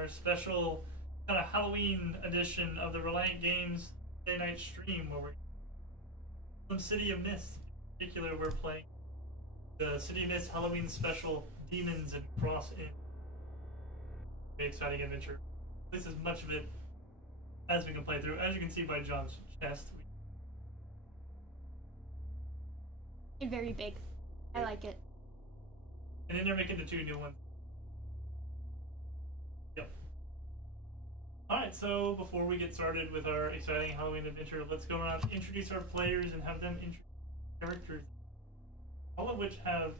our special kind of Halloween edition of the Reliant Games Day Night stream, where we're from City of Mist. In particular, we're playing the City of Mist Halloween special, Demons and Cross In. Very exciting adventure. At least as much of it as we can play through. As you can see by John's chest, very big. I like it. And then they're making the 2 new ones. Yep. Alright, so before we get started with our exciting Halloween adventure, let's go around, introduce our players, and have them introduce characters. All of which have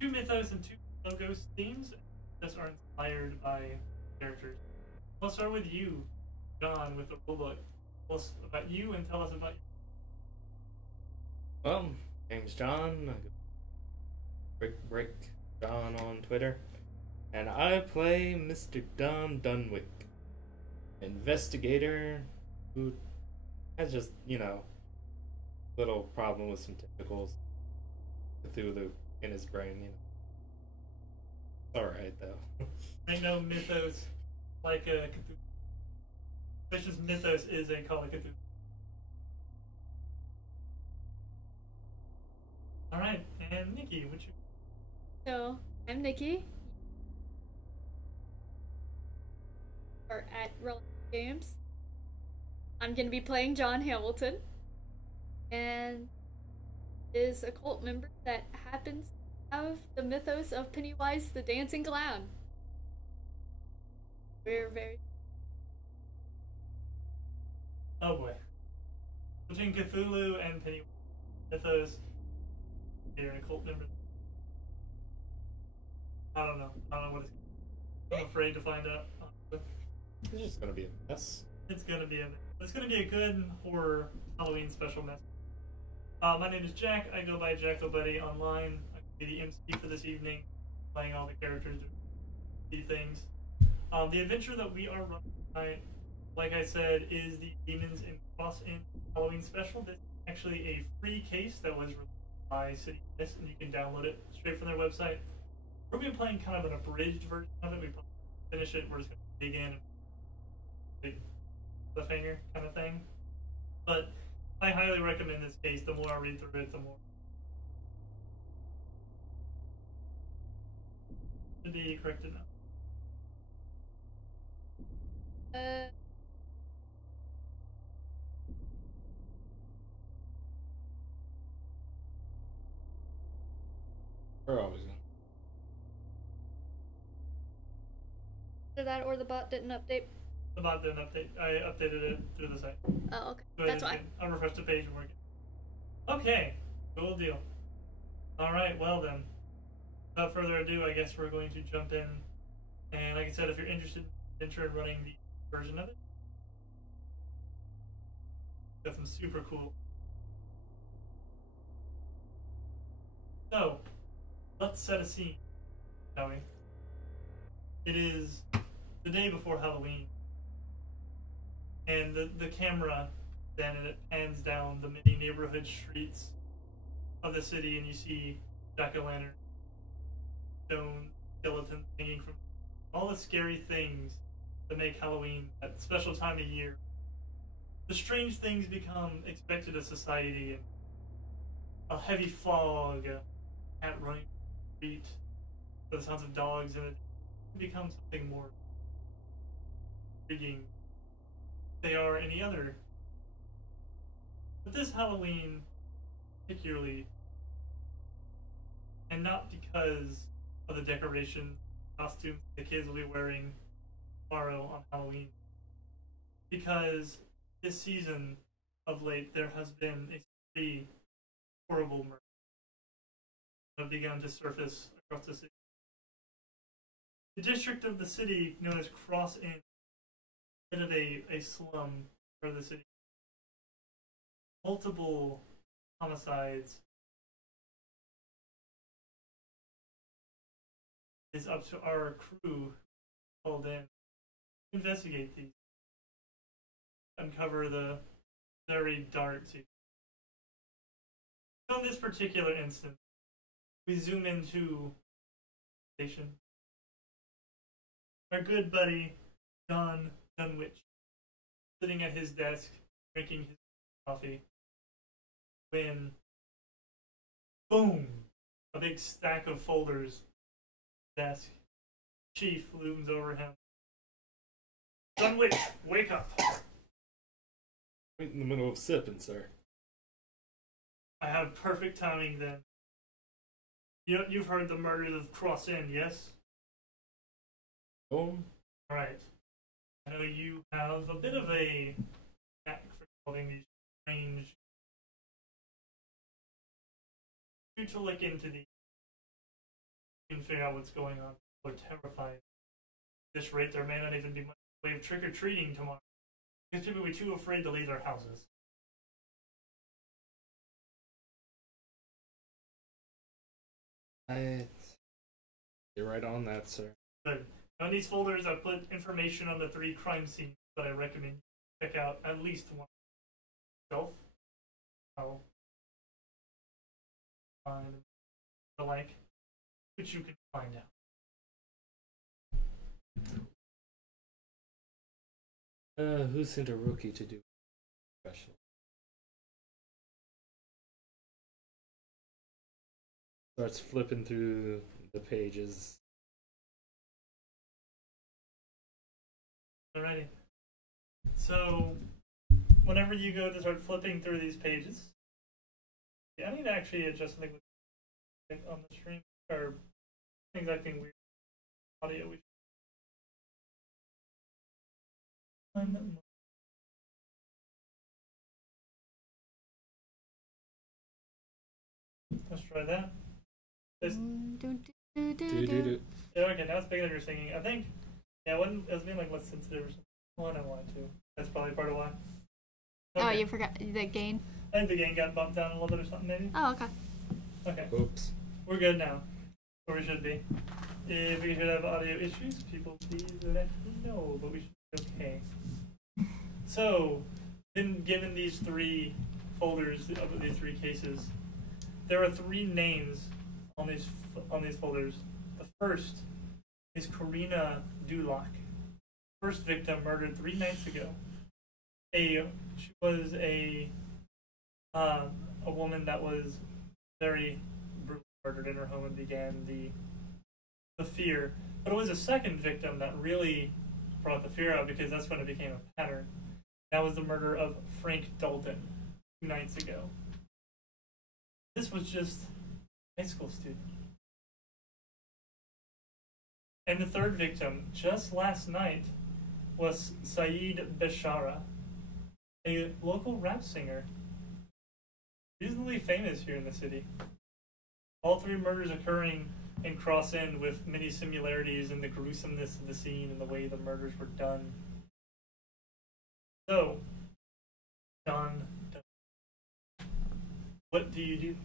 2 Mythos and 2 Logos themes that are inspired by characters. I'll start with you, John, with the rulebook. Tell us about you and tell us about you. Well, name's John. Brick John on Twitter. And I play Mr. Dom Dunwick, investigator who has just, little problem with some typicals Cthulhu in his brain, Alright, though. I know Mythos, like a Cthulhu. Vicious Mythos is a Call of Cthulhu. Alright, and Nikki, what you... So, I'm Nikki. Or at Reliant Games. I'm gonna be playing John Hamilton. And is a cult member that happens to have the mythos of Pennywise the Dancing Clown. We're very... Oh boy. Between Cthulhu and Pennywise, Mythos, you're a cult member. I don't know what it's... I'm afraid to find out. It's just gonna be a mess. It's gonna be a good horror Halloween special mess. My name is Jack. I go by JackoBuddy online. I'm gonna be the MC for this evening, playing all the characters, doing things. The adventure that we are running tonight, like I said, is the Demons and Cross In Halloween special. This is actually a free case that was released by City of Mist, and you can download it straight from their website. We're gonna be playing kind of an abridged version of it. We probably finish it. We're just gonna dig in and big cliffhanger kind of thing. But I highly recommend this case. The more I read through it, the more should be corrected now. We're always gonna. Either that or the bot didn't update. The bot didn't update. I updated it through the site. Oh, okay. So That's why. I'll refresh the page and work it. Okay, cool deal. Alright, well then. Without further ado, I guess we're going to jump in. And like I said, if you're interested in running the version of it, got some super cool. So, let's set a scene, shall we? It is the day before Halloween, and the camera then it pans down the many neighborhood streets of the city, and you see jack-o'-lantern, stone skeletons hanging from all the scary things that make Halloween that special time of year. The strange things become expected of society, and a heavy fog, a cat running the street, the sounds of dogs, and it becomes something more intriguing than they are any other. But this Halloween, particularly, and not because of the decorations, costumes the kids will be wearing tomorrow on Halloween, because this season of late there has been a pretty horrible murder that have begun to surface across the city. The district of the city known as Cross In, bit of a slum for the city. Multiple homicides. It's up to our crew called in to investigate these, uncover the very dark secret. So in this particular instance, we zoom into station. Our good buddy John Dunwich, sitting at his desk, drinking his coffee, when, boom, a big stack of folders, desk. Chief looms over him. Dunwich, wake up! Right in the middle of sipping, sir. I have perfect timing then. You've heard the murders of Cross Inn, yes? Oh, Alright. I know you have a bit of a knack for solving these strange. You to look into these. You can figure out what's going on. People are terrified. At this rate, there may not even be much way of trick-or-treating tomorrow. Because people will be too afraid to leave their houses. You're right on that, sir. Good. On these folders, I've put information on the 3 crime scenes that I recommend you check out at least one. Self. How. The like. Which you can find out. Who sent a rookie to do special? Starts flipping through the pages. Alrighty. So, whenever you go to start flipping through these pages, I need to actually adjust something on the stream, or things acting weird. Audio. Let's try that. Yeah, okay, now it's bigger than you're singing. I think, yeah, it was being like less sensitive or something. Well, I don't want to. That's probably part of why. Okay. Oh, you forgot the gain? I think the gain got bumped down a little bit or something, maybe. Oh, okay. Okay. Oops. We're good now. Where we should be. If we should have audio issues, people please let us know, but we should be okay. So, given these 3 folders of these 3 cases, there are 3 names on these folders. The first is Karina Duloc. First victim murdered 3 nights ago. She was a woman that was very brutally murdered in her home and began the fear. But it was a second victim that really brought the fear out, because that's when it became a pattern. That was the murder of Frank Dalton 2 nights ago. This was just a high school student. And the third victim, just last night, was Saeed Beshara, a local rap singer, reasonably famous here in the city. All 3 murders occurring in Cross End with many similarities in the gruesomeness of the scene and the way the murders were done. So, John, what do you do?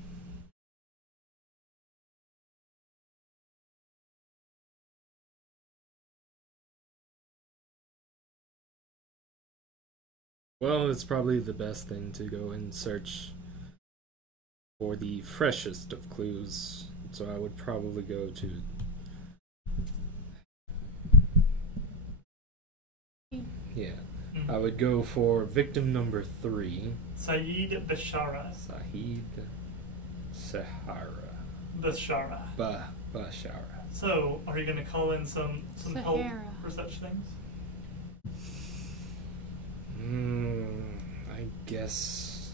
Well, it's probably the best thing to go and search for the freshest of clues. So I would probably go to... Yeah. I would go for victim number 3. Saeed Beshara. Saeed Sahara. Beshara. Bashara. So, are you going to call in some help for such things? I guess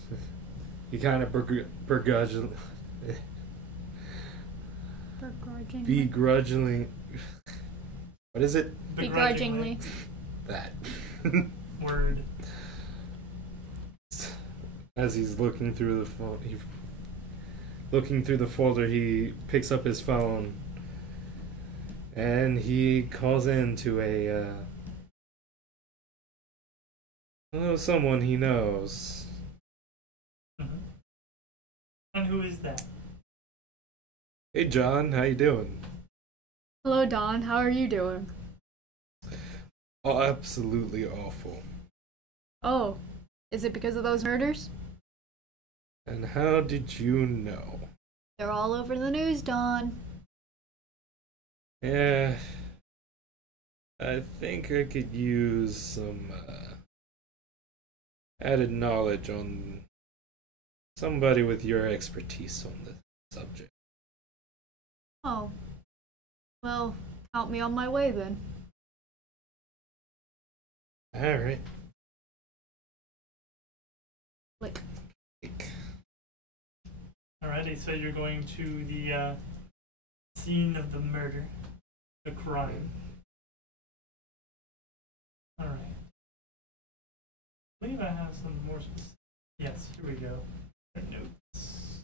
he kind of begrudgingly. What is it? Begrudgingly. That. Word. As he's looking through the folder, he picks up his phone and he calls in to someone he knows. Mm-hmm. And who is that? Hey John, how you doing? Hello Don, how are you doing? Oh, absolutely awful. Oh, is it because of those murders? And how did you know? They're all over the news, Don. Yeah. I think I could use some added knowledge on somebody with your expertise on this subject. Oh. Well, count me on my way then. Alright. Click. Alrighty, so you're going to the scene of the murder, the crime. Alright. I believe I have some more specific. Yes, here we go. Notes.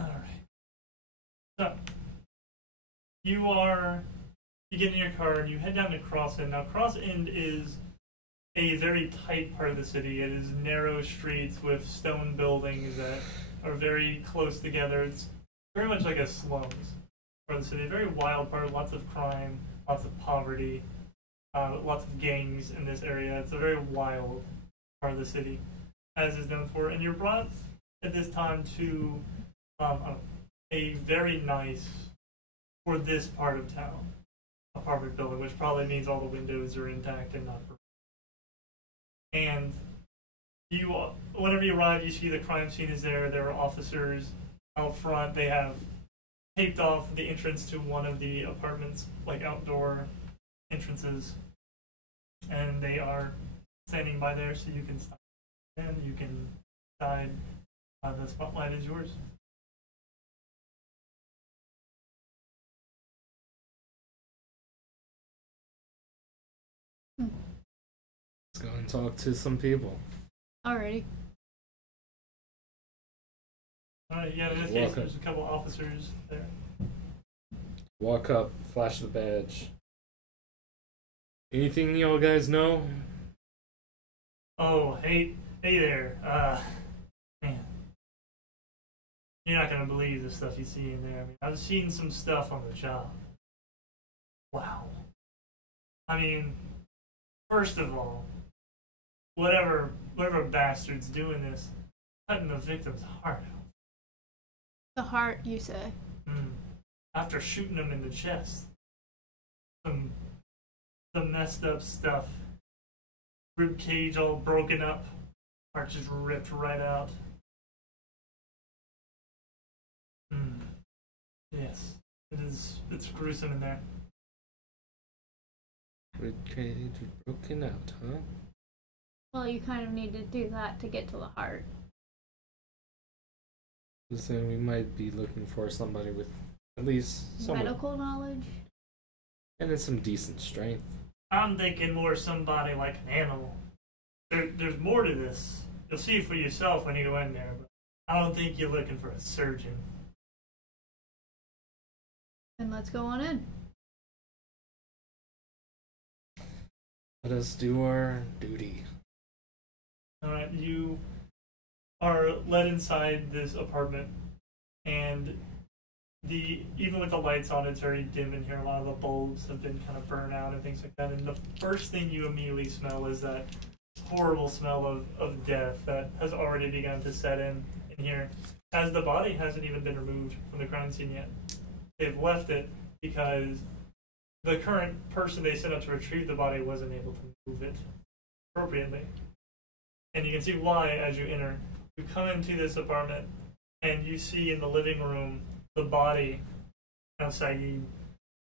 Alright. So, you get in your car and you head down to Cross End. Now, Cross End is a very tight part of the city. It is narrow streets with stone buildings that are very close together. It's very much like a slums part of the city. A very wild part, lots of crime, lots of poverty, lots of gangs in this area. It's a very wild part of the city, as is known for. And you're brought at this time to a very nice, for this part of town, apartment building, which probably means all the windows are intact and not broken. And whenever you arrive, you see the crime scene is there. There are officers out front. They have taped off the entrance to one of the apartments, like outdoor entrances, and they are standing by there, so you can stop and you can decide the spotlight is yours. Let's go and talk to some people. Alrighty. Alright, yeah, in this case, there's a couple officers there. Walk up, flash the badge. Anything y'all guys know? Oh, hey there. Man. You're not gonna believe the stuff you see in there. I mean, I've seen some stuff on the job. Wow. I mean, first of all, whatever bastard's doing this, cutting the victim's heart out. The heart, you say? After shooting him in the chest. Some messed up stuff. Rib cage all broken up. Heart just ripped right out. Yes. It's gruesome in there. Rib cage broken out, huh? Well, you kind of need to do that to get to the heart. So we might be looking for somebody with at least some medical knowledge and then some decent strength. I'm thinking more somebody like an animal. There's more to this. You'll see for yourself when you go in there, but I don't think you're looking for a surgeon. Then let's go on in. Let us do our duty. Alright, you are led inside this apartment, and even with the lights on, it's very dim in here. A lot of the bulbs have been kind of burned out and things like that. And the first thing you immediately smell is that horrible smell of death that has already begun to set in here, as the body hasn't even been removed from the crime scene yet. They've left it because the current person they sent out to retrieve the body wasn't able to move it appropriately. And you can see why as you enter. You come into this apartment and you see in the living room the body of Saeed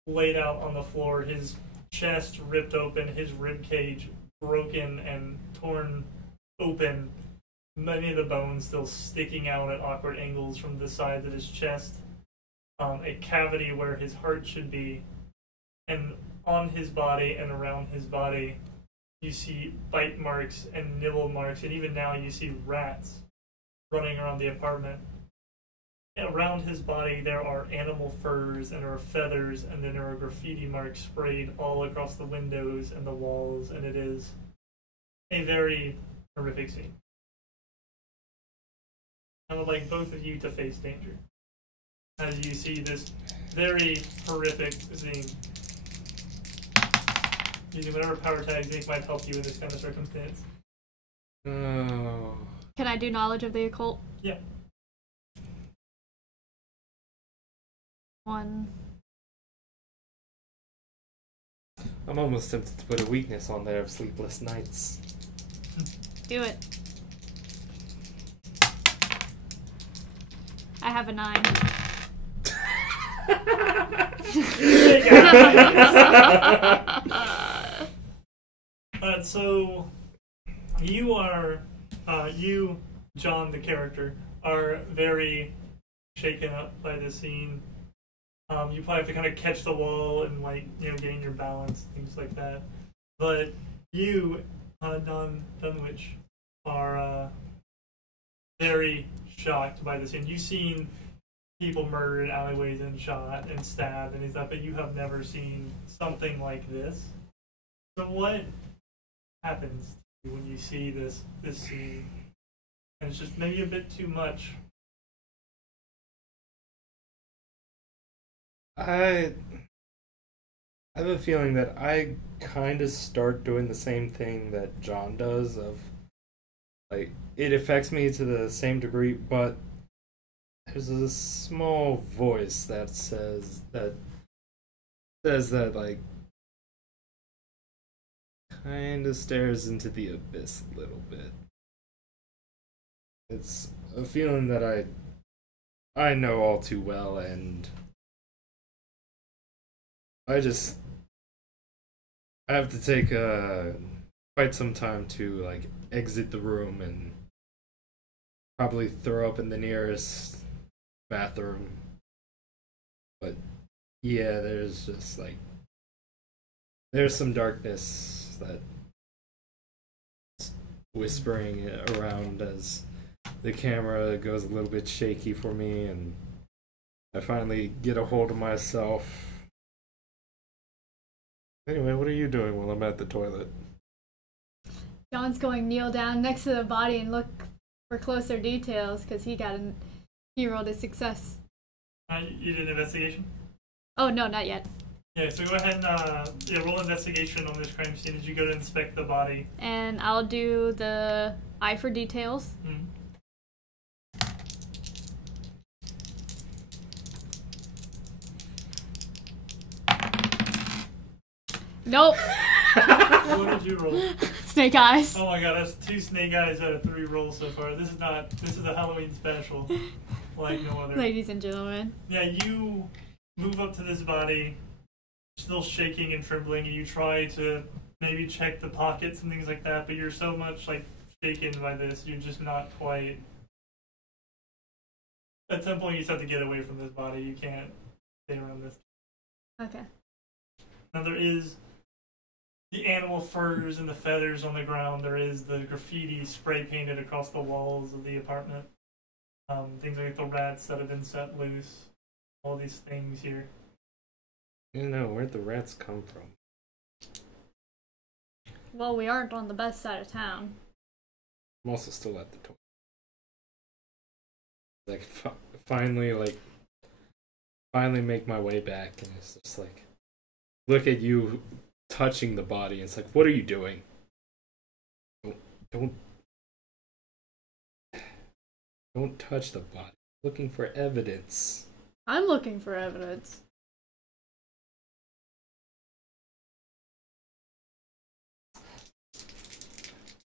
laid out on the floor, his chest ripped open, his rib cage broken and torn open, many of the bones still sticking out at awkward angles from the sides of his chest, a cavity where his heart should be, and on his body and around his body you see bite marks and nibble marks, and even now you see rats running around the apartment. Around his body there are animal furs and there are feathers, and then there are graffiti marks sprayed all across the windows and the walls, and it is a very horrific scene. I would like both of you to face danger as you see this very horrific scene. Using whatever power tags you think might help you in this kind of circumstance. Oh. Can I do knowledge of the occult? Yeah. 1. I'm almost tempted to put a weakness on there of sleepless nights. Do it. I have a 9. So you are, you, John, the character, are very shaken up by the scene. You probably have to kind of catch the wall and, like, you know, gain your balance, things like that. But you, Dunwich, are very shocked by the scene. You've seen people murdered in alleyways and shot and stabbed and stuff, but you have never seen something like this. So what happens to you when you see this scene? And it's just maybe a bit too much. I have a feeling that I kind of start doing the same thing that John does, of, like, it affects me to the same degree, but there's a small voice that says that, like, kind of stares into the abyss a little bit. It's a feeling that I know all too well, and I have to take quite some time to, like, exit the room and probably throw up in the nearest bathroom. But yeah, there's just, like, there's some darkness that's whispering around as the camera goes a little bit shaky for me, and I finally get a hold of myself. Anyway, what are you doing while I'm at the toilet? John's going kneel down next to the body and look for closer details because he rolled a success. You did an investigation? Oh no, not yet. Yeah, so go ahead and roll investigation on this crime scene as you go to inspect the body. And I'll do the eye for details. Mm-hmm. Nope. What did you roll? Snake eyes. Oh my god, that's 2 snake eyes out of 3 rolls so far. This is a Halloween special. Like no other. Ladies and gentlemen. Yeah, you move up to this body, still shaking and trembling, and you try to maybe check the pockets and things like that, but you're so much, like, shaken by this, you're just not quite... At some point you just have to get away from this body. You can't stay around this. Okay. Now there is the animal furs and the feathers on the ground. There is the graffiti spray painted across the walls of the apartment. Things like the rats that have been set loose. All these things here. You know, where'd the rats come from? Well, we aren't on the best side of town. I'm also still at the toilet. Like, finally make my way back, and it's just like, look at you touching the body, and it's like, what are you doing? Don't touch the body. Looking for evidence. I'm looking for evidence.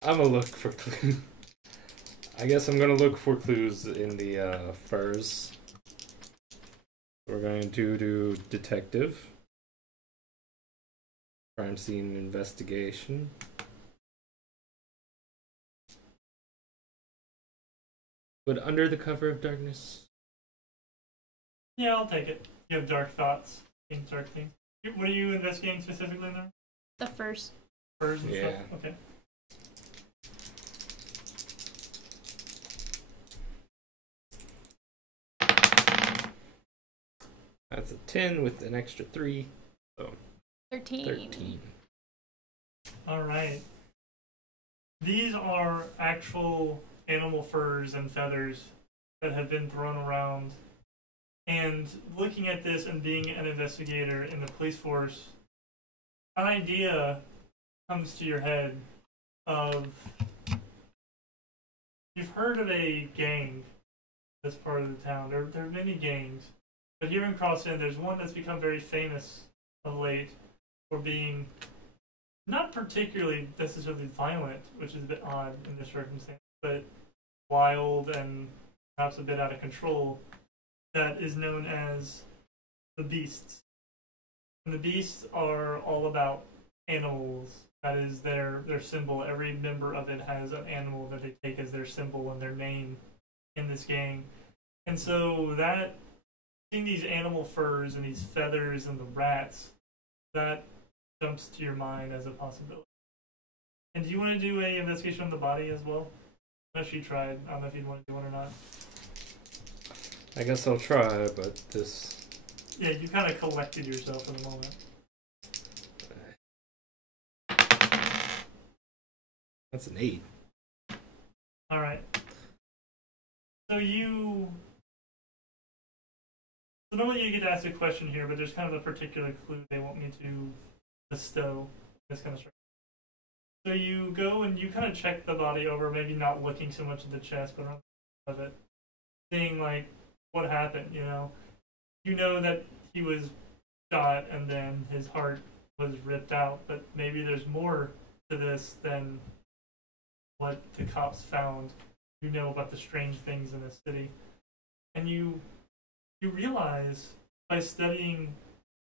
I'm gonna look for clues. I guess I'm gonna look for clues in the furs. We're going to do detective. Crime scene investigation. But under the cover of darkness. Yeah, I'll take it. You have dark thoughts. Things, dark things. What are you investigating specifically there? The first. Furs and Yeah. stuff? Okay. That's a 10 with an extra 3. So 13. 13. Alright. These are actual animal furs and feathers that have been thrown around. And looking at this and being an investigator in the police force, an idea comes to your head of, you've heard of a gang in this part of the town. There are many gangs. But here in Cross End, there's one that's become very famous of late for being not particularly necessarily violent, which is a bit odd in this circumstance, but wild and perhaps a bit out of control, that is known as the Beasts. And the Beasts are all about animals. That is their symbol. Every member of it has an animal that they take as their symbol and their name in this game. And so that, seeing these animal furs and these feathers and the rats, that jumps to your mind as a possibility. And do you want to do an investigation on the body as well? I know she tried. I don't know if you'd want to do one or not. I guess I'll try, but this... Yeah, you kind of collected yourself for the moment. That's an 8. Alright. So normally you get to ask a question here, but there's kind of a particular clue they want me to bestow this kind of structure. So you go and you kind of check the body over, maybe not looking so much at the chest, but around the of it, seeing like what happened. You know that he was shot and then his heart was ripped out, but maybe there's more to this than what the cops found. You know about the strange things in the city, and you realize by studying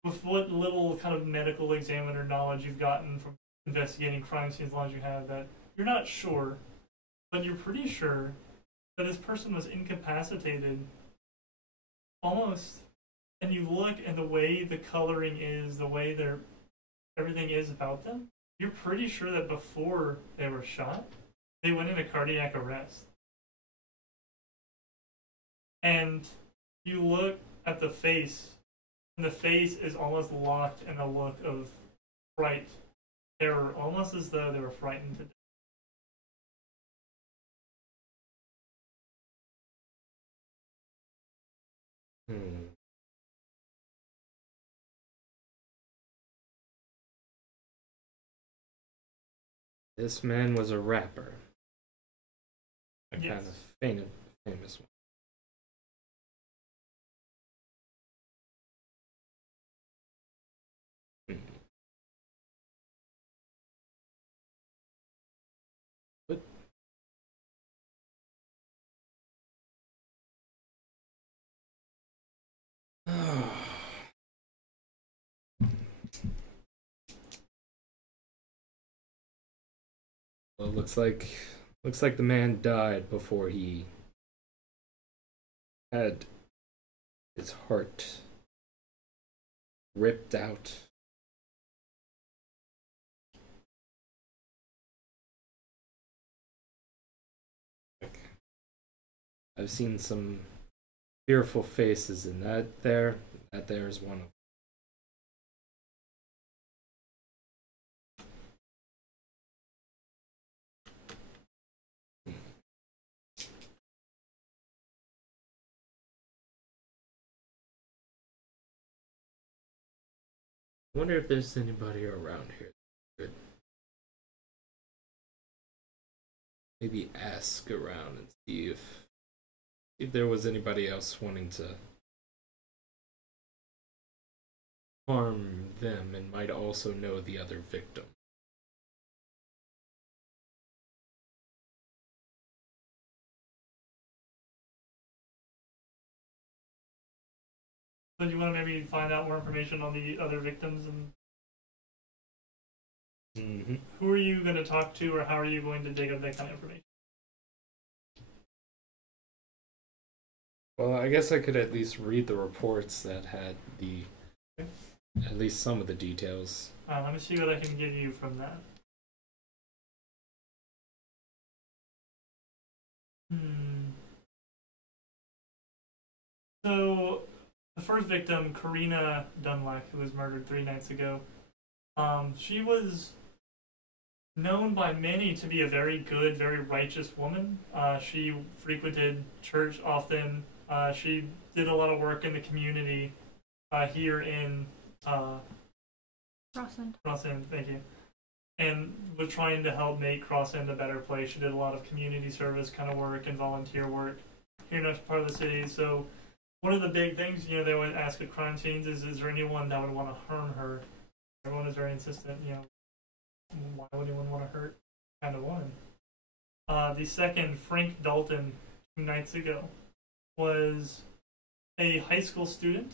with what little kind of medical examiner knowledge you've gotten from investigating crime scenes as long as you have, that you're not sure, but you're pretty sure that this person was incapacitated almost. And you look, and the way the coloring is, the way everything is about them, you're pretty sure that before they were shot, they went into cardiac arrest. And you look at the face, and the face is almost locked in a look of fright, terror, almost as though they were frightened to death. This man was a rapper. A Yes. kind of famous one. What? Well, looks like the man died before he had his heart ripped out. I've seen some fearful faces, and that there is one of them. I wonder if there's anybody around here that could maybe ask around and see if there was anybody else wanting to harm them and might also know the other victim. So you want to maybe find out more information on the other victims, and who are you going to talk to, or how are you going to dig up that kind of information? Well, I guess I could at least read the reports that had at least some of the details. Let me see what I can give you from that. So, the first victim, Karina Dunlap, who was murdered 3 nights ago, she was known by many to be a very good, very righteous woman. She frequented church often. She did a lot of work in the community here in Crossend. Crossend, thank you. And was trying to help make Crossend a better place. She did a lot of community service kind of work and volunteer work here in that part of the city. So one of the big things, they always ask at crime scenes is there anyone that would want to harm her? Everyone is very insistent, why would anyone want to hurt kind of woman? The second, Frank Dalton, 2 nights ago, was a high school student.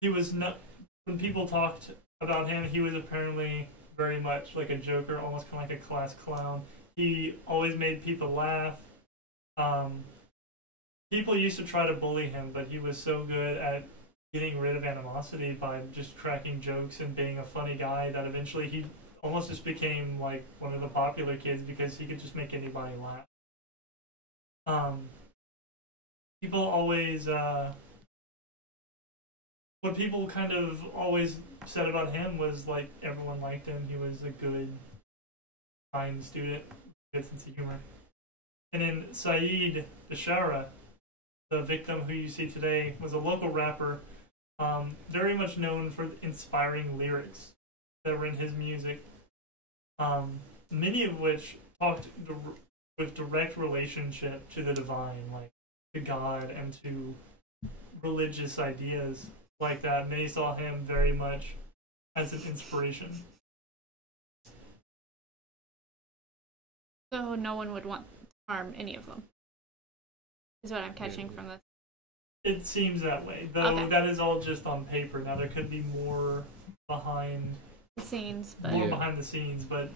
He was not, when people talked about him, he was apparently very much like a joker, almost kind of like a class clown. He always made people laugh. People used to try to bully him, but he was so good at getting rid of animosity by just cracking jokes and being a funny guy that eventually he almost just became like one of the popular kids because he could just make anybody laugh. People always, what people kind of always said about him was like everyone liked him. He was a good, kind student, good sense of humor. And then Saeed Bashara, the victim who you see today, was a local rapper, very much known for inspiring lyrics that were in his music, many of which talked with direct relationship to the divine, like to God and to religious ideas like that. Many saw him very much as an inspiration. So no one would want to harm any of them, is what I'm catching from this. It seems that way, though that is all just on paper. Now there could be more behind the scenes, but behind the scenes, but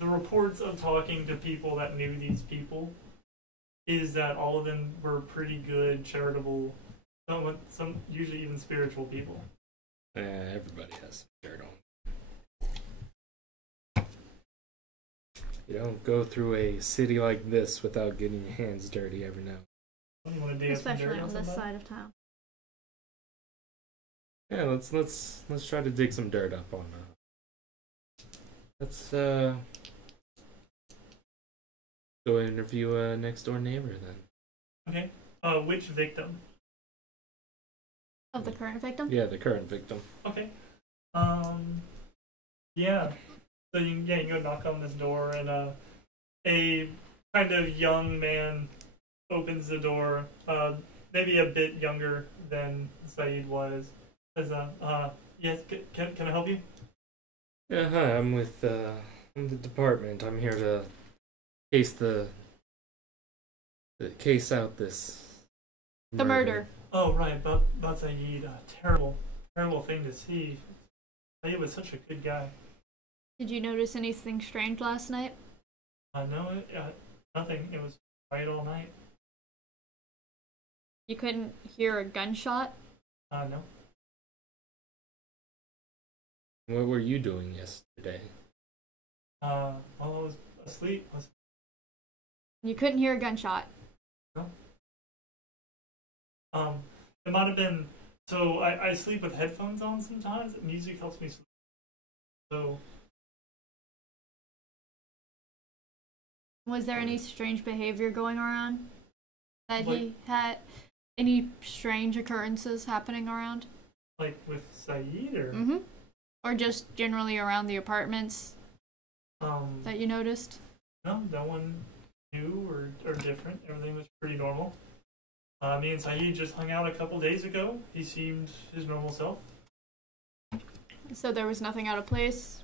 the reports of talking to people that knew these people is that all of them were pretty good, charitable, some usually even spiritual people. Everybody has dirt on. You don't go through a city like this without getting your hands dirty every now. You want to dig especially on this somebody? side of town. Yeah, let's try to dig some dirt up on. Let's go interview a next door neighbor then. Okay. Which victim? Of the current victim? Yeah, the current victim. Okay. Yeah. So you can go knock on this door, and a kind of young man opens the door, maybe a bit younger than Saeed was. Says, yes, can I help you? Yeah, hi, I'm with the department. I'm here to case out this The murder. Oh, right, about Saeed. Terrible thing to see. Saeed was such a good guy. Did you notice anything strange last night? No, nothing. It was quiet all night. You couldn't hear a gunshot? No. What were you doing yesterday? Well, I was asleep. You couldn't hear a gunshot? No. It might have been. So I sleep with headphones on sometimes. Music helps me sleep. So. Was there any strange behavior going around? That he had any strange occurrences happening around? Like with Saeed, or? Mm-hmm. Or just generally around the apartments that you noticed? No, no one new or different. Everything was pretty normal. Me and Saeed just hung out a couple days ago. He seemed his normal self. So there was nothing out of place?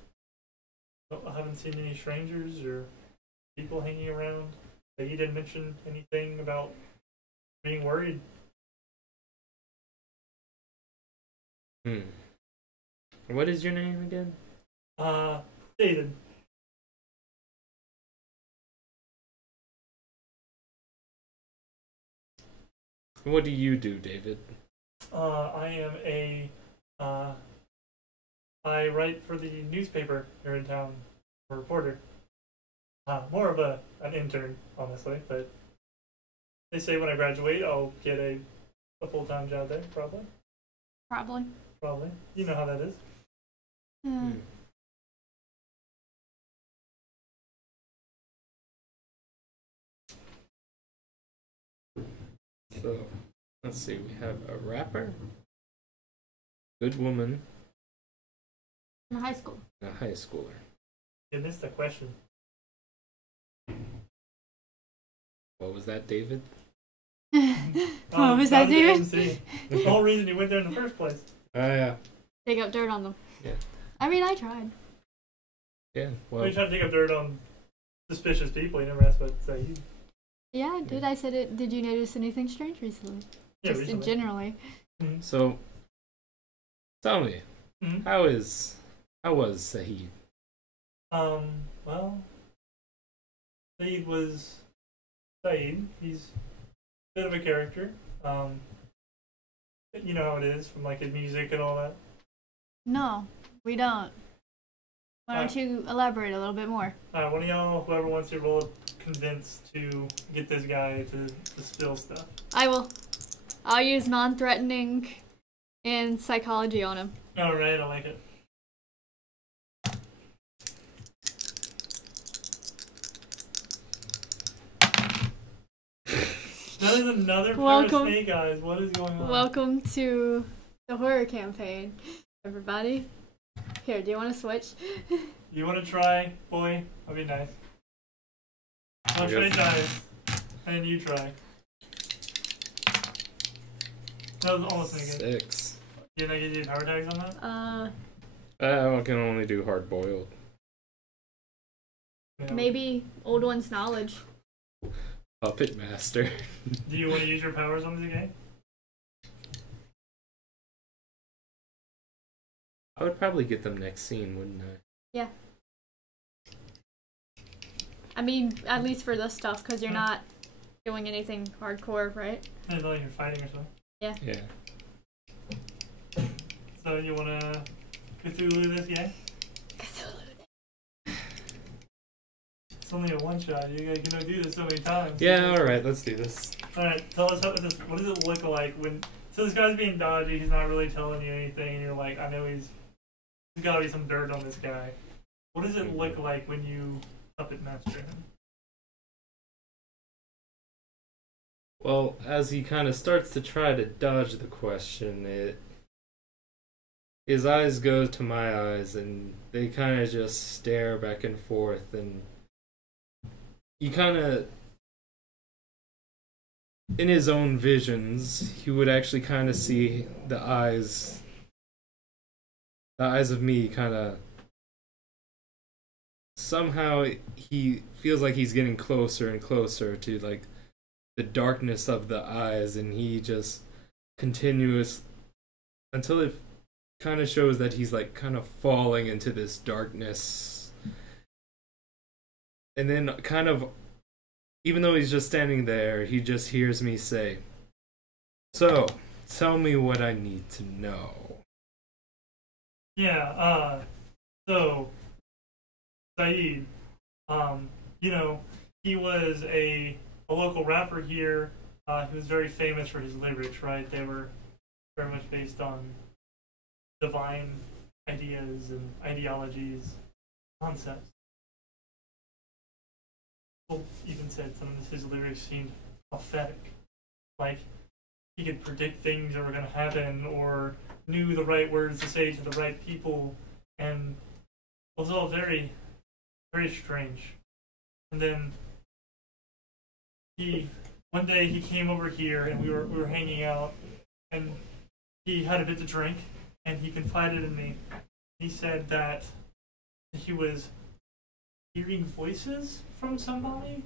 I haven't seen any strangers or people hanging around. Saeed didn't mention anything about being worried. What is your name again? David. What do you do, David? I am I write for the newspaper here in town. I'm a reporter. More of an intern, honestly, but they say when I graduate I'll get a full-time job there, probably. Probably. You know how that is. So, let's see, we have a rapper, good woman, In high school. and a high schooler. You missed the question. What was that, David? What was that, Not at the David? MC. The whole reason you went there in the first place. Oh, yeah. dig up dirt on them. Yeah. I mean, I tried. Yeah, well... You try to dig up dirt on suspicious people, you never asked what Saeed. Yeah, I did. I said it. Did you notice anything strange recently? Yeah, Just recently. generally. Mm-hmm. So, tell me, Mm-hmm. how was Saeed? Well, Saeed was Saeed. He's a bit of a character. You know how it is from like his music and all that. No, we don't. Why don't you elaborate a little bit more? Alright, one of y'all, whoever wants to roll convince to get this guy to spill stuff. I will. I'll use non-threatening and psychology on him. Alright, I like it. That is another pair of snake eyes. What is going on? Welcome to the horror campaign, everybody. Here, do you want to switch? You want to try, boy? That'd be nice. I'll trade dice, and you try. That was almost snake eyes. 6. Didn't I give you power tags on that? I can only do hard-boiled. Yeah. Maybe old one's knowledge. Puppet Master. Do you want to use your powers on this game? I would probably get them next scene, wouldn't I? Yeah. I mean, at least for this stuff, because you're not doing anything hardcore, right? I don't know you're fighting or something. Yeah. Yeah. So you want to Cthulhu this guy? Cthulhu. It's only a one-shot. You guys can only do this so many times. Yeah, alright, let's do this. Alright, tell us what does it look like when... So this guy's being dodgy, he's not really telling you anything, and you're like, I know there's gotta be some dirt on this guy. What does it look like when you puppet master him? Well, as he kind of starts to try to dodge the question, his eyes go to my eyes, and they kind of just stare back and forth, and you kind of, in his own visions, he would actually kind of see the eyes of me kind of, somehow he feels like he's getting closer and closer to, like, the darkness of the eyes, and he just continuous until it kind of shows that he's like kind of falling into this darkness, and then kind of, even though he's just standing there, he just hears me say, "So, tell me what I need to know." Yeah, so Saeed, you know, he was a local rapper here. He was very famous for his lyrics, right? They were very much based on divine ideas and ideologies, concepts. People even said some of his lyrics seemed prophetic. Like, he could predict things that were going to happen, or knew the right words to say to the right people, and it was all very, very strange. And then one day he came over here, and we were hanging out, and he had a bit to drink, and he confided in me. He said that he was hearing voices from somebody.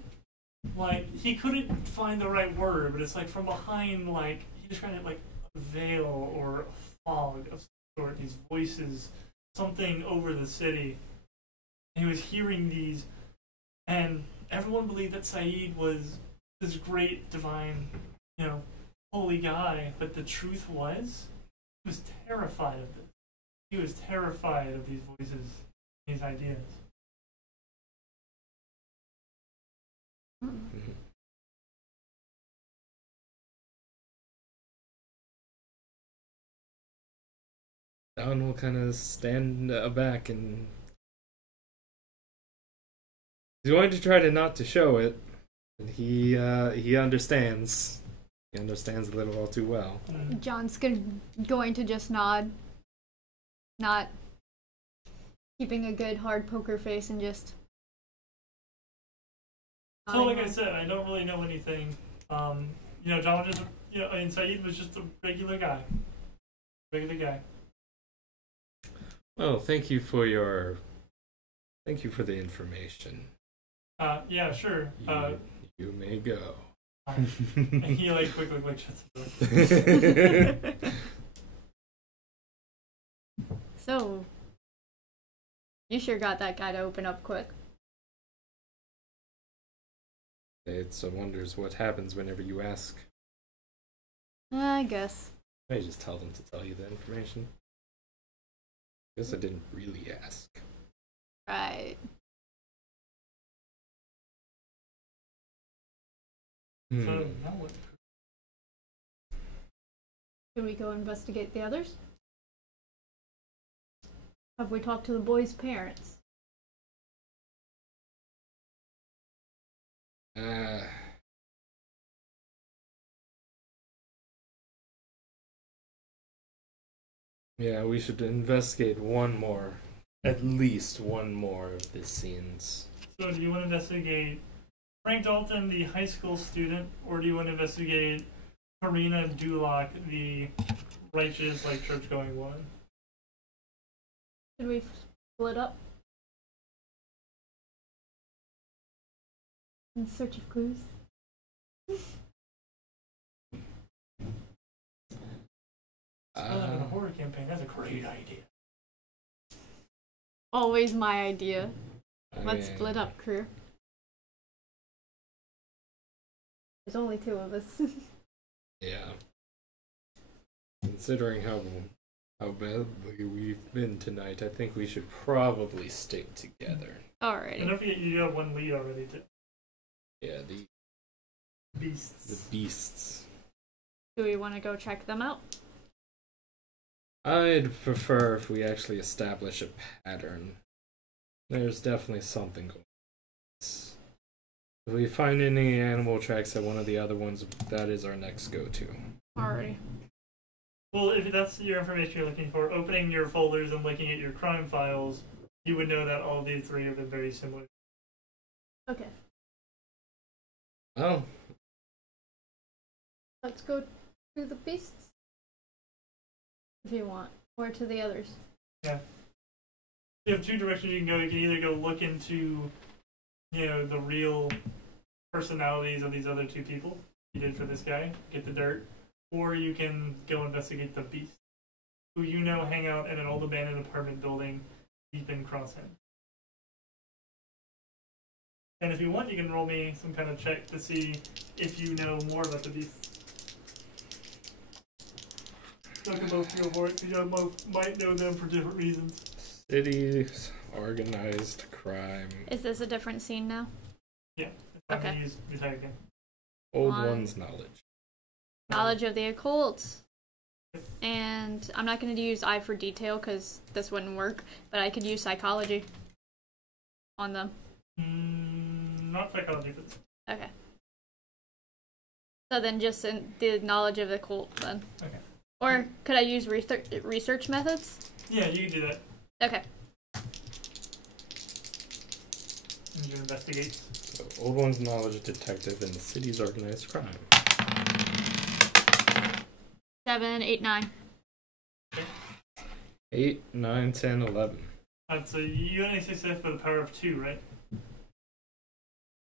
Like, he couldn't find the right word, but it's like from behind, like, he described it like a veil or a fog of some sort, these voices, something over the city. And he was hearing these, and everyone believed that Saeed was this great, divine, you know, holy guy, but the truth was, he was terrified of this. He was terrified of these voices, these ideas. Don will kind of stand back, and he's going to try to not to show it. And he understands. He understands a little all too well. John's going to just nod, not keeping a good hard poker face, and just. So, like I said, I don't really know anything. You know, John just, you know, and Saeed was just a regular guy. Regular guy. Well, thank you for the information. Yeah, sure. You may go. And he quickly shuts the door. So, you sure got that guy to open up quick. It's a wonders what happens whenever you ask. I guess. I just tell them to tell you the information. Guess I didn't really ask. Right. So now what? Can we go investigate the others? Have we talked to the boys' parents? Yeah, we should investigate at least one more of the scenes. So do you want to investigate Frank Dalton, the high school student, or do you want to investigate Karina Duloc, the righteous, church-going woman? Should we split up? In search of clues? In a horror campaign, that's a great idea. Always my idea. Let's split up, crew. There's only 2 of us. Yeah. Considering how badly we've been tonight, I think we should probably stick together. Alrighty. And don't forget you have one lead already, too. Yeah, the beasts. Do we want to go check them out? I'd prefer if we actually establish a pattern. There's definitely something going on. If we find any animal tracks at one of the other ones, that is our next go-to. Alrighty. Well, if that's your information you're looking for, opening your folders and looking at your crime files, you would know that all of these 3 have been very similar. Okay. Oh. Let's go to the beasts. If you want. Or to the others. Yeah. You have 2 directions you can go. You can either go look into, the real personalities of these other 2 people you did for this guy, get the dirt, or you can go investigate the beast, who hang out in an old abandoned apartment building deep in Cross End. And if you want, you can roll me some kind of check to see if you know more about the beast. I can both feel for it, because you both might know them for different reasons. Cities, organized crime. Is this a different scene now? Yeah. Okay. Use the tag again. Old one's knowledge. Knowledge of the occult. And I'm not going to use eye for detail because this wouldn't work, but I could use psychology on them. Not psychology, but... Okay. So then just the knowledge of the occult then. Okay. Or could I use research methods? Yeah, you can do that. Okay. And you investigate. So, old one's knowledge detective in the city's organized crime. 7, 8, 9. Okay. 8, 9, 10, 11. So you only success with a power of 2, right?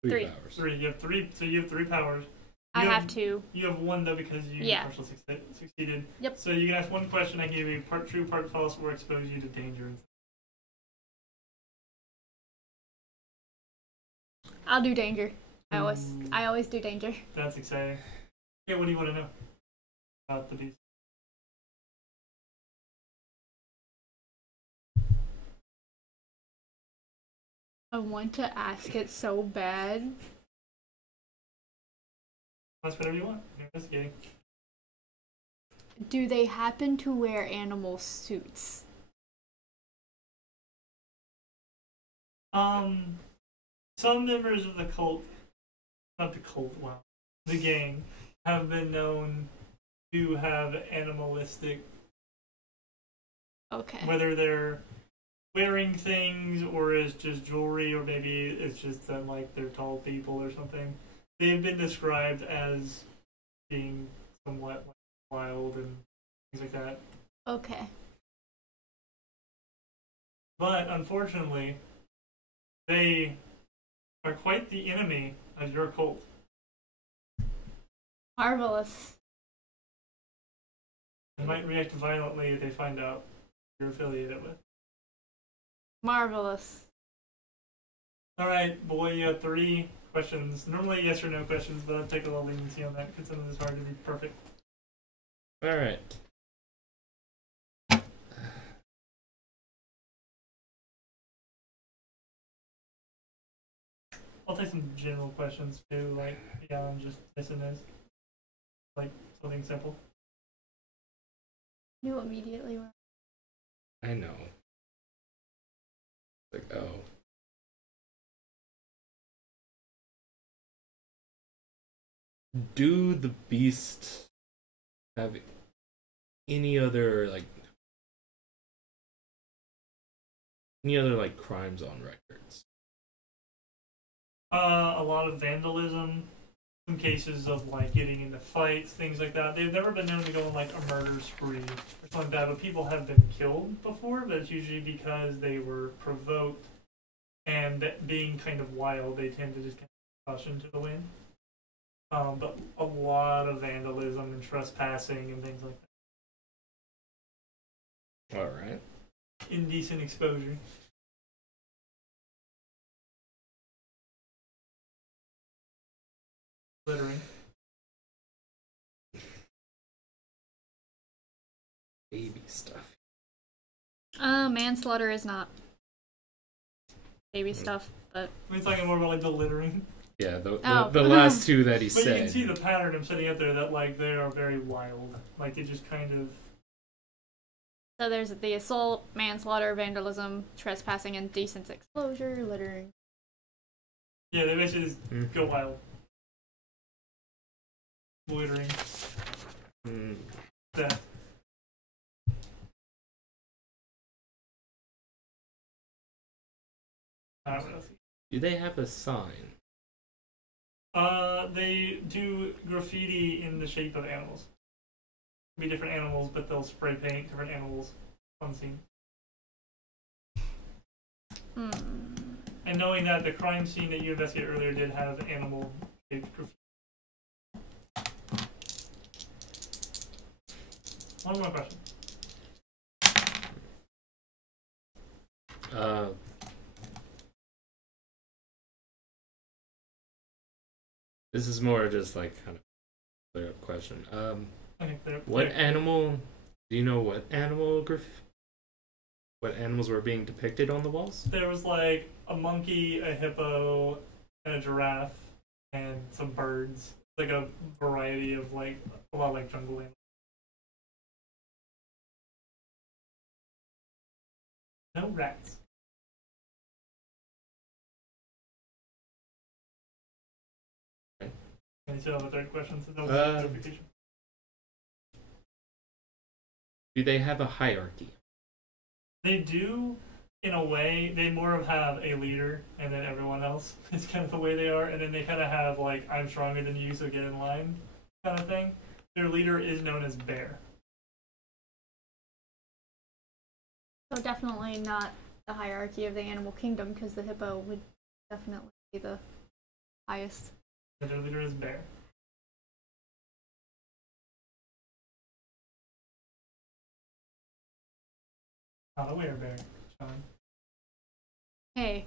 3 3. powers. 3. You have 3. So you have 3 powers. I have 2. You have 1 though because you partially succeeded. Yep. So you can ask 1 question. I give you part true, part false, or expose you to danger. I'll do danger. I always do danger. That's exciting. Yeah, what do you want to know about the beast? I want to ask it so bad. That's whatever you want. You're investigating. Do they happen to wear animal suits? Some members of the cult, not the cult, wow, the gang, have been known to have animalistic, Okay. whether they're wearing things or it's just jewelry or maybe it's just that they're tall people or something. They've been described as being somewhat wild and things like that. Okay. But unfortunately, they are quite the enemy of your cult. Marvelous. They might react violently if they find out you're affiliated with. Marvelous. Alright, boy, you have 3 questions. Normally yes or no questions, but I'll take a little leniency on that because sometimes it's hard to be perfect. Alright. I'll take some general questions too, like beyond just this and this. Like something simple. Knew immediately when. I know. Like, oh. Do the beast have any other crimes on records? A lot of vandalism, some cases of like getting into fights, things like that. They've never been known to go on like a murder spree or something like that, but people have been killed before, but it's usually because they were provoked, and being kind of wild, they tend to just kind of caution to the wind. But a lot of vandalism and trespassing and things like that. Alright. Indecent exposure. Littering. Baby stuff. Manslaughter is not baby stuff, but We're talking more about like the littering. Yeah, the last 2 that he But said. you can see the pattern I'm setting up there that like they are very wild. Like they just kind of. so there's the assault, manslaughter, vandalism, trespassing, indecent exposure, littering. Yeah, they basically just go wild. Loitering. Death. I don't know what else. Do they have a sign? They do graffiti in the shape of animals. Be different animals, but they'll spray paint different animals on scene. And knowing that the crime scene that you investigated earlier did have animal-shaped graffiti. One more question. This is more just like kind of clear up question. Okay, clear. What animal? Do you know what animals were being depicted on the walls? There was like a monkey, a hippo, and a giraffe, and some birds. Like a variety of like a lot of like jungle animals. No rats. Okay. And you still have a third question, so that was clarification. Do they have a hierarchy? They do, in a way. They more of have a leader, and then everyone else. It's kind of the way they are, and then they kind of have like, I'm stronger than you, so get in line, kind of thing. Their leader is known as Bear. So definitely not the hierarchy of the animal kingdom, because the hippo would definitely be the highest. And their leader is Bear. Not a werebear, Sean. Hey.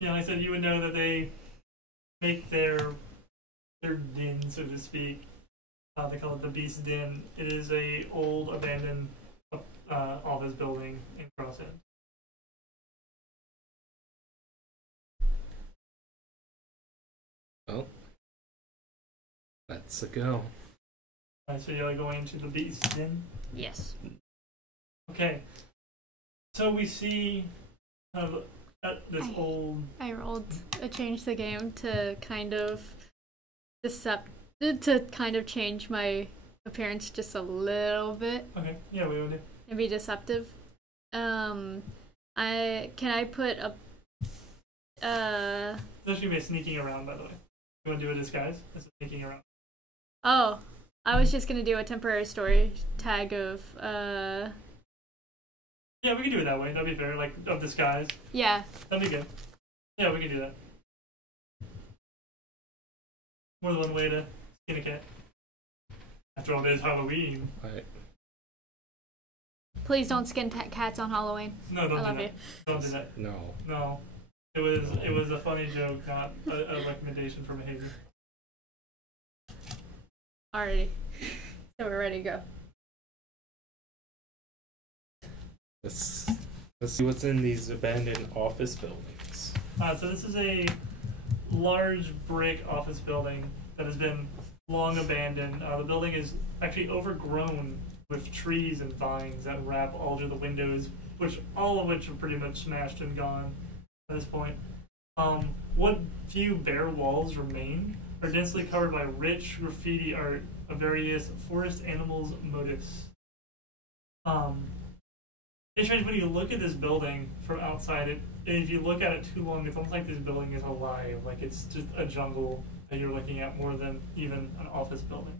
Yeah, like I said, you would know that they make their den, so to speak. They call it the Beast Den. It is a old abandoned office building in Cross End. Well, let's go. Alright, so you're going to the Beast Den? Yes. Okay. So we see kind of this old. I rolled a change the game to kind of to kind of change my appearance just a little bit Okay, yeah, we would do. and be deceptive. Can I put a It's actually gonna be a sneaking around, by the way. You want to do a disguise? It's a sneaking around. Oh, I was just gonna do a temporary story tag of, Yeah, we can do it that way. That'd be fair. Like, of disguise. yeah. That'd be good. Yeah, we can do that. More than one way to skin a cat. After all, it is Halloween. Right. Please don't skin cats on Halloween. No, don't I do love that. you. Don't do that. No. No. It was a funny joke, not a recommendation for behavior. Alrighty. So we're ready to go. Let's see what's in these abandoned office buildings. So this is a large brick office building that has been long abandoned. The building is actually overgrown with trees and vines that wrap all through the windows, all of which are pretty much smashed and gone at this point. What few bare walls remain are densely covered by rich graffiti art of various forest animals' motifs. It's strange when you look at this building from outside. If you look at it too long, it's almost like this building is alive. Like it's just a jungle that you're looking at more than even an office building.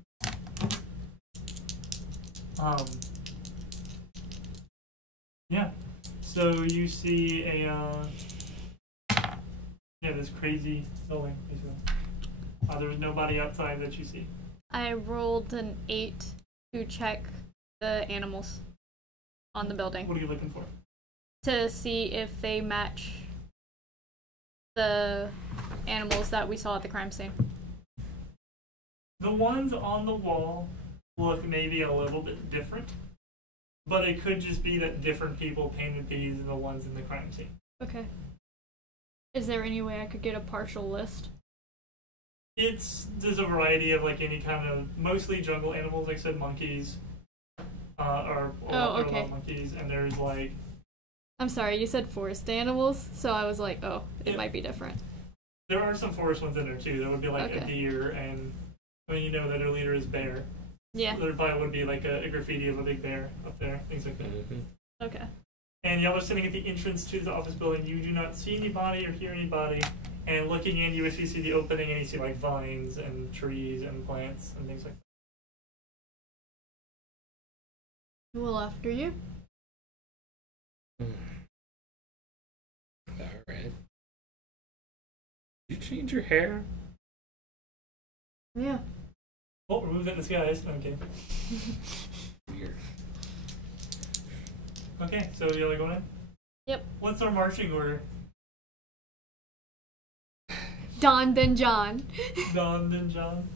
Yeah. So you see this crazy building, basically. There's nobody outside that you see. I rolled an 8 to check the animals on the building. What are you looking for? To see if they match the animals that we saw at the crime scene. The ones on the wall look maybe a little bit different, but it could just be that different people painted these than the ones in the crime scene. Okay. Is there any way I could get a partial list? There's a variety of like any kind of mostly jungle animals, like I said, monkeys, or okay. monkeys, and there's like. I'm sorry, you said forest animals, so I was like, oh, it might be different. There are some forest ones in there too. There would be like Okay. a deer, and I mean, you know that their leader is bear. Yeah. So there probably would be like a graffiti of a big bear up there, things like that. Mm-hmm. Okay. And y'all are sitting at the entrance to the office building. You do not see anybody or hear anybody. And looking in, you actually see the opening, and you see like vines and trees and plants and things like that. Well, after you. Alright. Did you change your hair? Yeah. Oh, remove that disguise. No, I'm kidding. Weird. Okay, so y'all are going in? Yep. What's our marching order? Don, then John. Don, then John.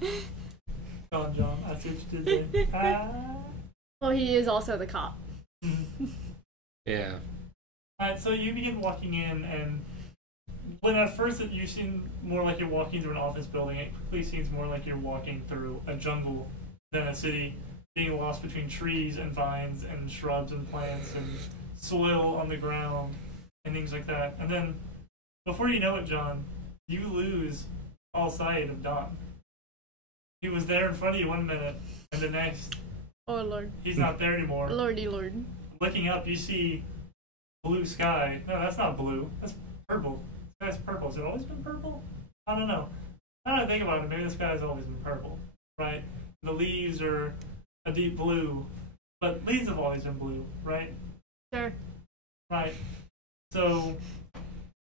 John. I see what you did there. Well, he is also the cop. Yeah. Alright, so you begin walking in, and when at first you seem more like you're walking through an office building, it quickly seems more like you're walking through a jungle than a city, being lost between trees and vines and shrubs and plants and soil on the ground and things like that. And then, before you know it, John, you lose all sight of Don. He was there in front of you one minute, and the next, Oh, Lord. he's not there anymore. Lordy Lord. Looking up, you see blue sky. No, that's not blue. That's purple. The sky's purple. Has it always been purple? I don't know. Now that I think about it, maybe the sky has always been purple, right? The leaves are a deep blue, but leaves have always been blue, right? Sure. Right. So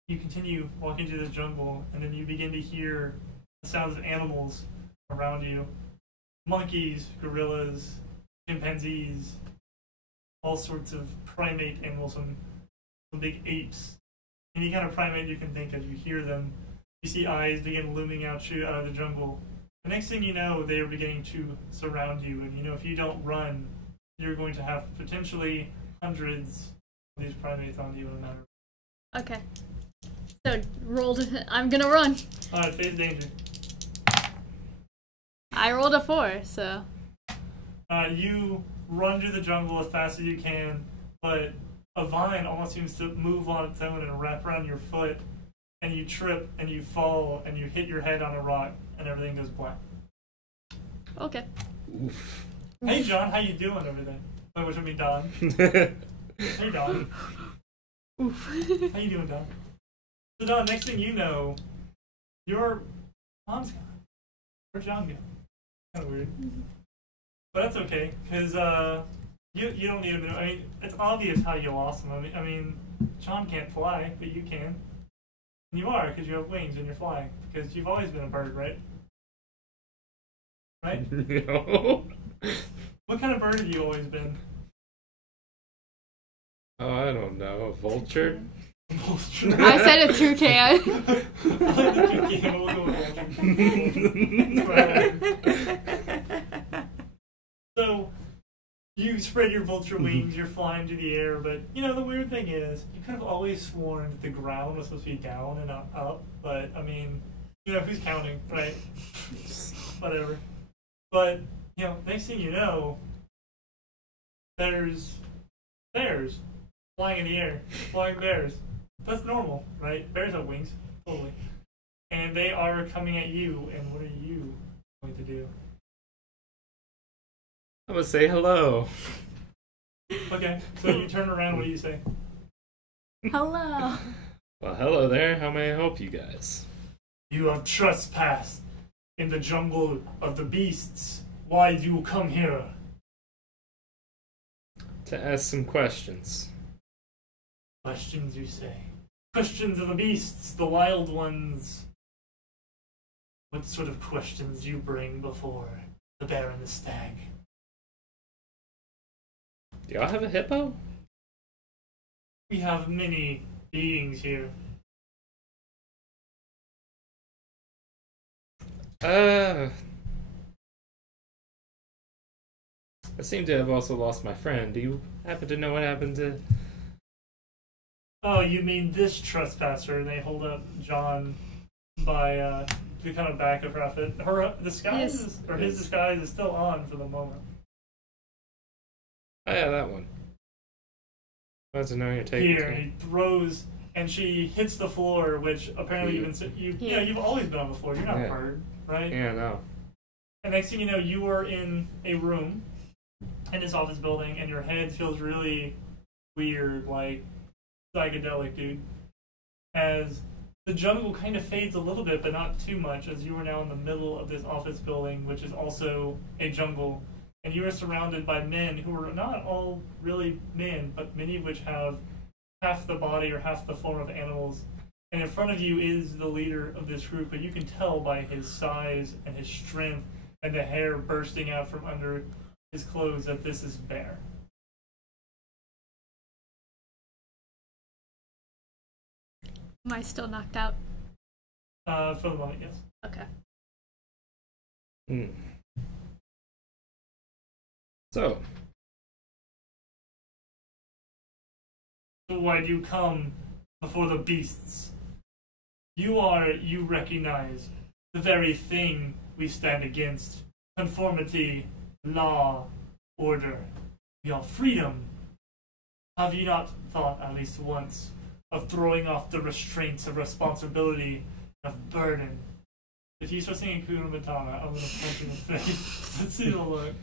you continue walking through the jungle, and then you begin to hear the sounds of animals around you. Monkeys, gorillas, chimpanzees, all sorts of primate animals, some big apes. Any kind of primate you can think of, you hear them. You see eyes begin looming out of the jungle. The next thing you know, they are beginning to surround you, and if you don't run, you're going to have potentially hundreds of these primates on you in a matter of. Okay. So, rolled. I'm gonna run. Alright, face danger. I rolled a 4, so. You run through the jungle as fast as you can, but a vine almost seems to move on its own and wrap around your foot, and you trip and you fall and you hit your head on a rock and everything goes black. Okay. Oof. Hey John, how you doing over there? Oh, which would be Don. Hey Don. Oof. How you doing, Don? So Don, next thing you know, your mom's gone. Where'd John go? Kind of weird. But that's okay, because you don't need to know. I mean, it's obvious how you lost them. I mean, John can't fly, but you can. And you are, because you have wings and you're flying. Because you've always been a bird, right? Right? No. What kind of bird have you always been? Oh, I don't know. A vulture? Vulture. I said a toucan. I like the toucan. We'll go with vulture. So, you spread your vulture wings, you're flying through the air, but, you know, the weird thing is, you could have always sworn that the ground was supposed to be down and not up, but, I mean, you know, who's counting, right? Whatever. But, you know, next thing you know, there's bears flying in the air, flying bears. That's normal, right? Bears have wings, totally. And they are coming at you, and what are you going to do? I'm gonna say hello. Okay, so you turn around, what do you say? Hello. Well, hello there. How may I help you guys? You have trespassed in the jungle of the beasts. Why do you come here? To ask some questions. Questions, you say? Questions of the beasts, the wild ones. What sort of questions do you bring before the bear and the stag? Do y'all have a hippo? We have many beings here. I seem to have also lost my friend. Do you happen to know what happened to... Oh, you mean this trespasser? And they hold up John by the kind of back of her outfit. Her disguise, Yes. is, or his disguise, is still on for the moment. Oh yeah, that one. Glad to know you're taking Here, and he throws, and she hits the floor, which apparently you've always been on the floor. You're not a bird, right? Yeah, no. And next thing you know, you are in a room in this office building, and your head feels really weird, like psychedelic, dude. As the jungle kind of fades a little bit, but not too much, as you are now in the middle of this office building, which is also a jungle. And you are surrounded by men who are not all really men, but many of which have half the body or half the form of animals. And in front of you is the leader of this group, but you can tell by his size and his strength and the hair bursting out from under his clothes that this is Bear. Am I still knocked out? For the moment, yes. Okay. Hmm. So Why do you come before the beasts? You recognize the very thing we stand against. Conformity, law, order. Your freedom. Have you not thought, at least once, of throwing off the restraints of responsibility, of burden? If you start singing Kuna Matata, I'm gonna punch you in the face. Let's see the look.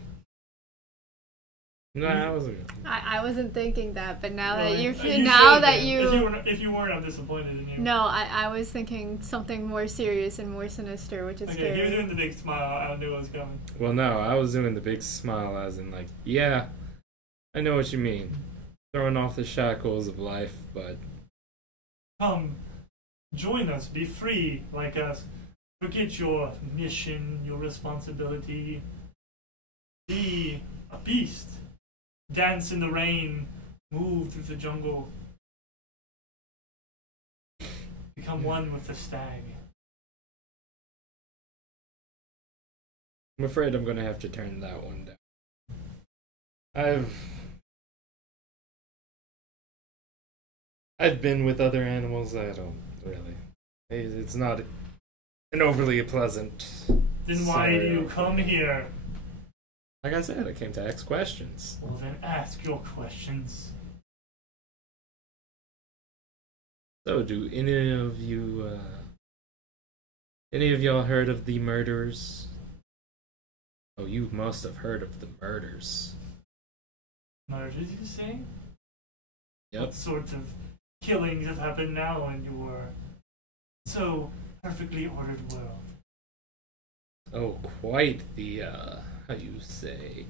no, I wasn't. I wasn't thinking that, but now that Really? you You now should that be. you If you weren't, I'm disappointed in you. no, I was thinking something more serious and more sinister, which is Okay, scary. you were doing the big smile. I knew it was coming. Well, no, I was doing the big smile as in like, yeah, I know what you mean. Throwing off the shackles of life, but... Come, join us, be free like us. Forget your mission, your responsibility. Be a beast. Dance in the rain, move through the jungle. Become one with the stag. I'm afraid I'm gonna have to turn that one down. I've been with other animals. I don't really. It's not an overly pleasant. Then why do you come here? Like I said, I came to ask questions. Well then ask your questions. So, do any of y'all heard of the murders? Oh, you must have heard of the murders. Murders, you say? Yep. What sorts of killings have happened now in your so perfectly ordered world? Oh, quite the, how you say,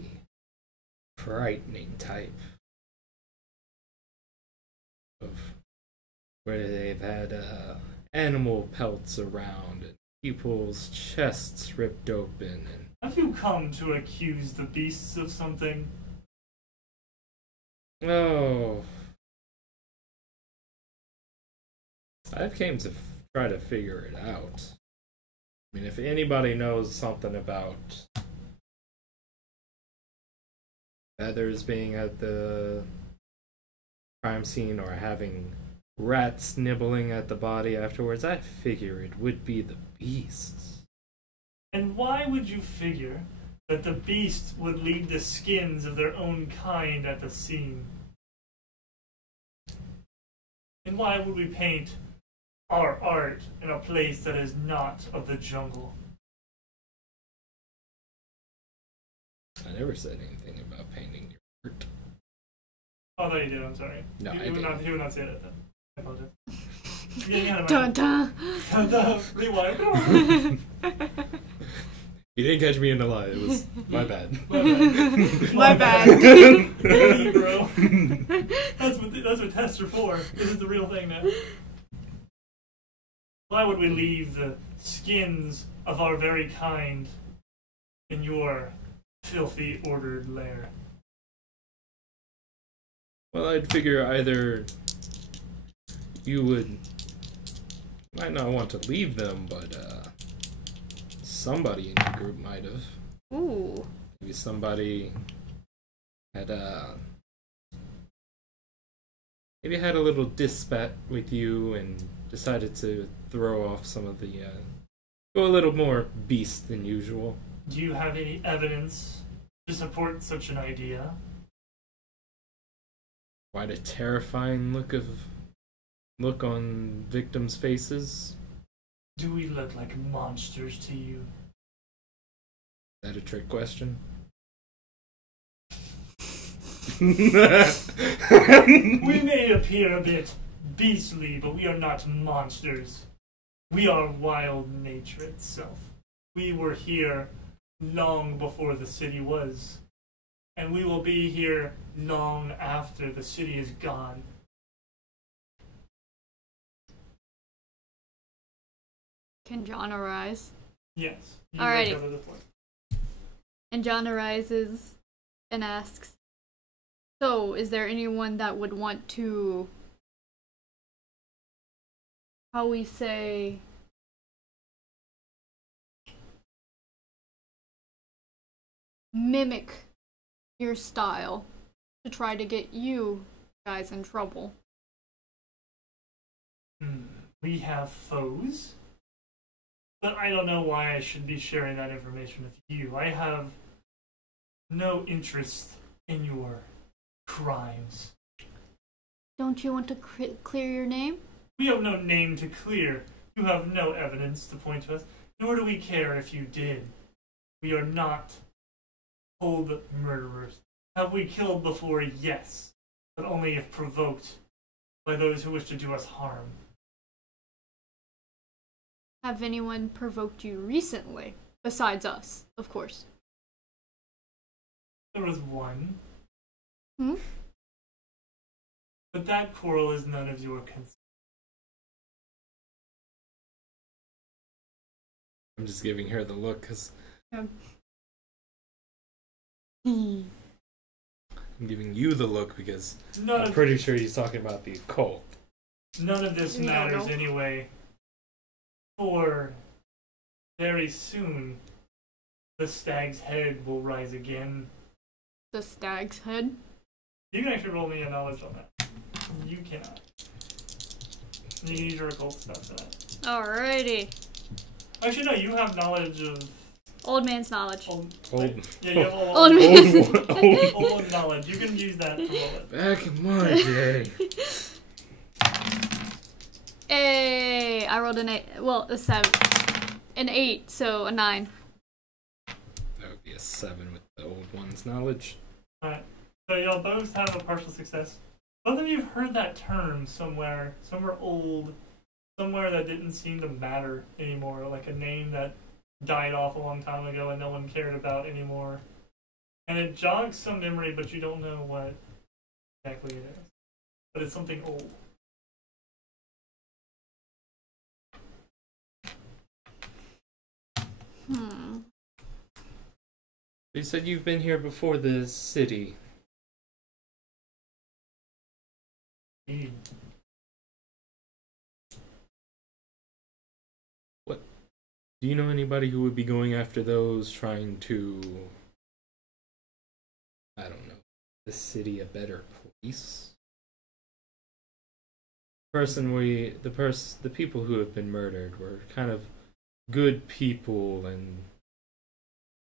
frightening type of where they've had, animal pelts around and people's chests ripped open and... Have you come to accuse the beasts of something? Oh... I've came to try to figure it out. I mean, if anybody knows something about feathers being at the crime scene or having rats nibbling at the body afterwards, I figure it would be the beasts. And why would you figure that the beasts would leave the skins of their own kind at the scene? And why would we paint our art in a place that is not of the jungle? I never said anything about painting your art. Oh, no, you did. I'm sorry. No, I he would not say that then. I apologize. I'm getting out of Dun dun. Dun dun. Rewind. You didn't catch me in the lie. It was my bad. My bad. Hey, bro. That's what tests are for. This is the real thing now. Why would we leave the skins of our very kind in your filthy ordered lair? Well, I'd figure either you might not want to leave them, but somebody in your group might have. Ooh. Maybe somebody had maybe had a little dispat with you and decided to throw off some of the go a little more beast than usual. Do you have any evidence to support such an idea? Quite a terrifying look on victims' faces. Do we look like monsters to you? Is that a trick question? We may appear a bit beastly, but we are not monsters. We are wild nature itself. We were here long before the city was, and we will be here long after the city is gone. Can John arise? Yes. Alrighty. Cover the floor. And John arises and asks, so, is there anyone that would want to, how we say, mimic your style to try to get you guys in trouble? We have foes, but I don't know why I should be sharing that information with you. I have no interest in your crimes. Don't you want to clear your name? We have no name to clear. You have no evidence to point to us, nor do we care if you did. We are not cold murderers. Have we killed before? Yes, but only if provoked by those who wish to do us harm. Have anyone provoked you recently? Besides us, of course. There was one. Hmm? But that quarrel is none of your concern. I'm just giving her the look because Yeah. I'm giving you the look because None I'm of, pretty sure he's talking about the occult. none of this We don't matters know. anyway. For very soon, the stag's head will rise again. The stag's head? You can actually roll me a knowledge on that. You cannot. You can use your occult stuff for that. Alrighty. Actually, no, you have knowledge of Old man's knowledge. Old. Yeah, you have Old man. old knowledge. You can use that to roll it. Back in my day. Hey, I rolled an 8. Well, a 7. An 8, so a 9. That would be a 7 with the old one's knowledge. Alright. So y'all both have a partial success. Both of you have heard that term somewhere old, somewhere that didn't seem to matter anymore, like a name that died off a long time ago and no one cared about anymore. And it jogs some memory, but you don't know what exactly it is. But it's something old. You said you've been here before the city. Indeed. What? Do you know anybody who would be going after those trying to, I don't know, the city a better place? The people who have been murdered were kind of good people, and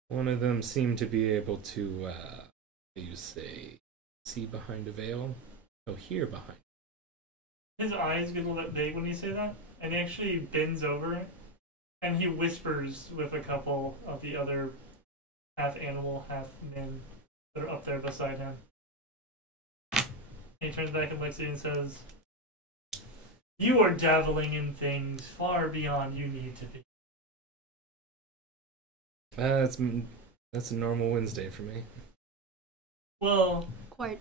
one of them seemed to be able to, how do you say, see behind a veil? Oh, hear behind. His eyes get a little bit big when you say that, and he actually bends over and he whispers with a couple of the other half animal, half men that are up there beside him. And he turns back and looks at you and says, "You are dabbling in things far beyond you need to be." That's a normal Wednesday for me. Well, Quite.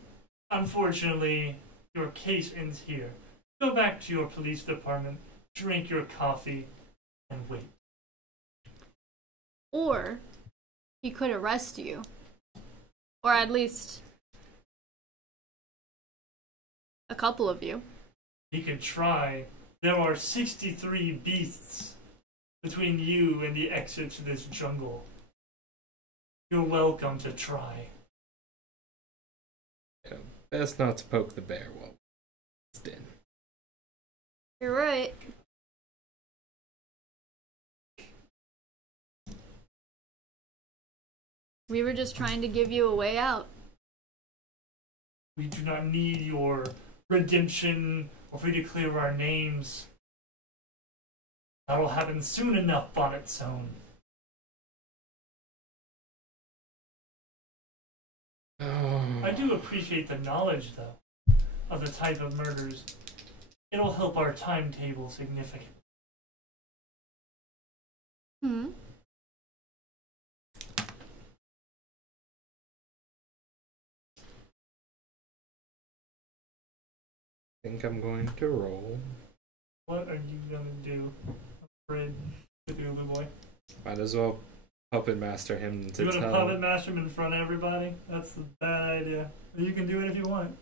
unfortunately, your case ends here. Go back to your police department, drink your coffee, and wait. Or he could arrest you. Or at least a couple of you. He could try. There are 63 beasts between you and the exit to this jungle. You're welcome to try. Yeah, best not to poke the bear while it's dead. You're right. We were just trying to give you a way out. We do not need your redemption or for you to clear our names. That'll happen soon enough on its own. Oh. I do appreciate the knowledge, though, of the type of murders. It'll help our timetable significantly. I think I'm going to roll. What are you gonna do, Fred, Cthulhu boy? Might as well puppet master him to You want to tell puppet master him in front of everybody? That's a bad idea. You can do it if you want.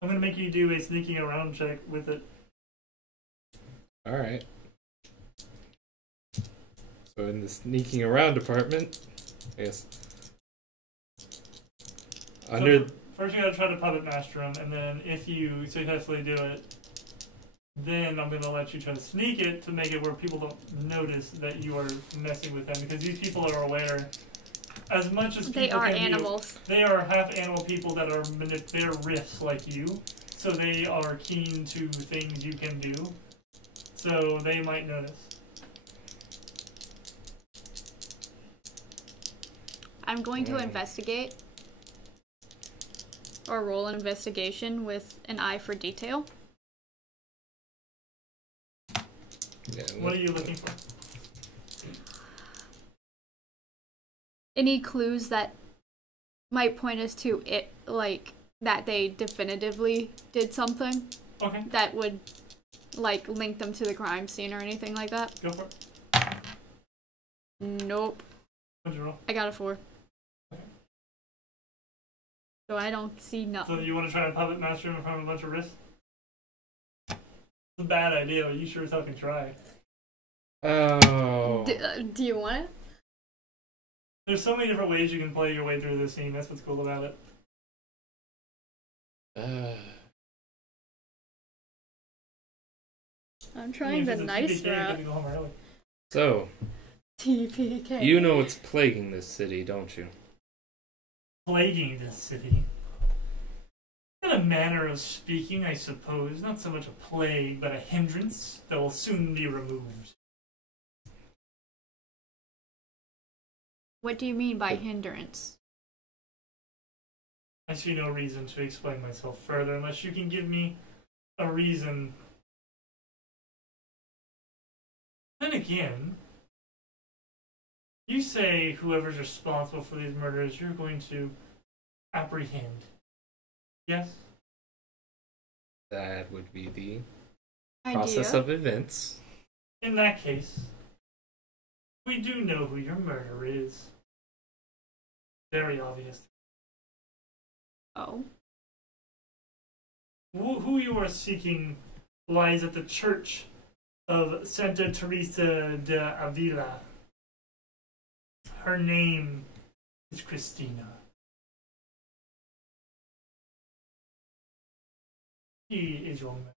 I'm gonna make you do a sneaking around check with it. Alright. So in the sneaking around department, I guess. Under. So first, you gotta try to puppet master him, and then if you successfully do it, then I'm gonna let you try to sneak it to make it where people don't notice that you are messing with them, because these people are aware. As much as They people are can be, animals. they are half animal people that are they're riffs like you, so they are keen to things you can do. So they might notice. I'm going to investigate. Or roll an investigation with an eye for detail. Yeah, What are you looking for? Any clues that might point us to it, like, that they definitively did something Okay, that would, like, link them to the crime scene or anything like that? go for it. Nope. What'd you roll? I got a 4. Okay. So I don't see So nothing. you want to try and puppet master him in front of a bunch of risks? It's a bad idea, but you sure as hell can try. Oh. Do you want it? There's so many different ways you can play your way through this scene. That's what's cool about it. I'm trying the If it's a nice TPK, you route. get to go home early. So, TPK. you know what's plaguing this city, don't you? Plaguing this city. In a manner of speaking, I suppose. Not so much a plague, but a hindrance that will soon be removed. What do you mean by hindrance? I see no reason to explain myself further unless you can give me a reason. Then again, You say whoever's responsible for these murders, you're going to apprehend. Yes? That would be the Idea. process of events. In that case, we do know who your murderer is. Very obvious. Oh. Who you are seeking lies at the church of Santa Teresa de Avila. Her name is Christina. She is your murderer.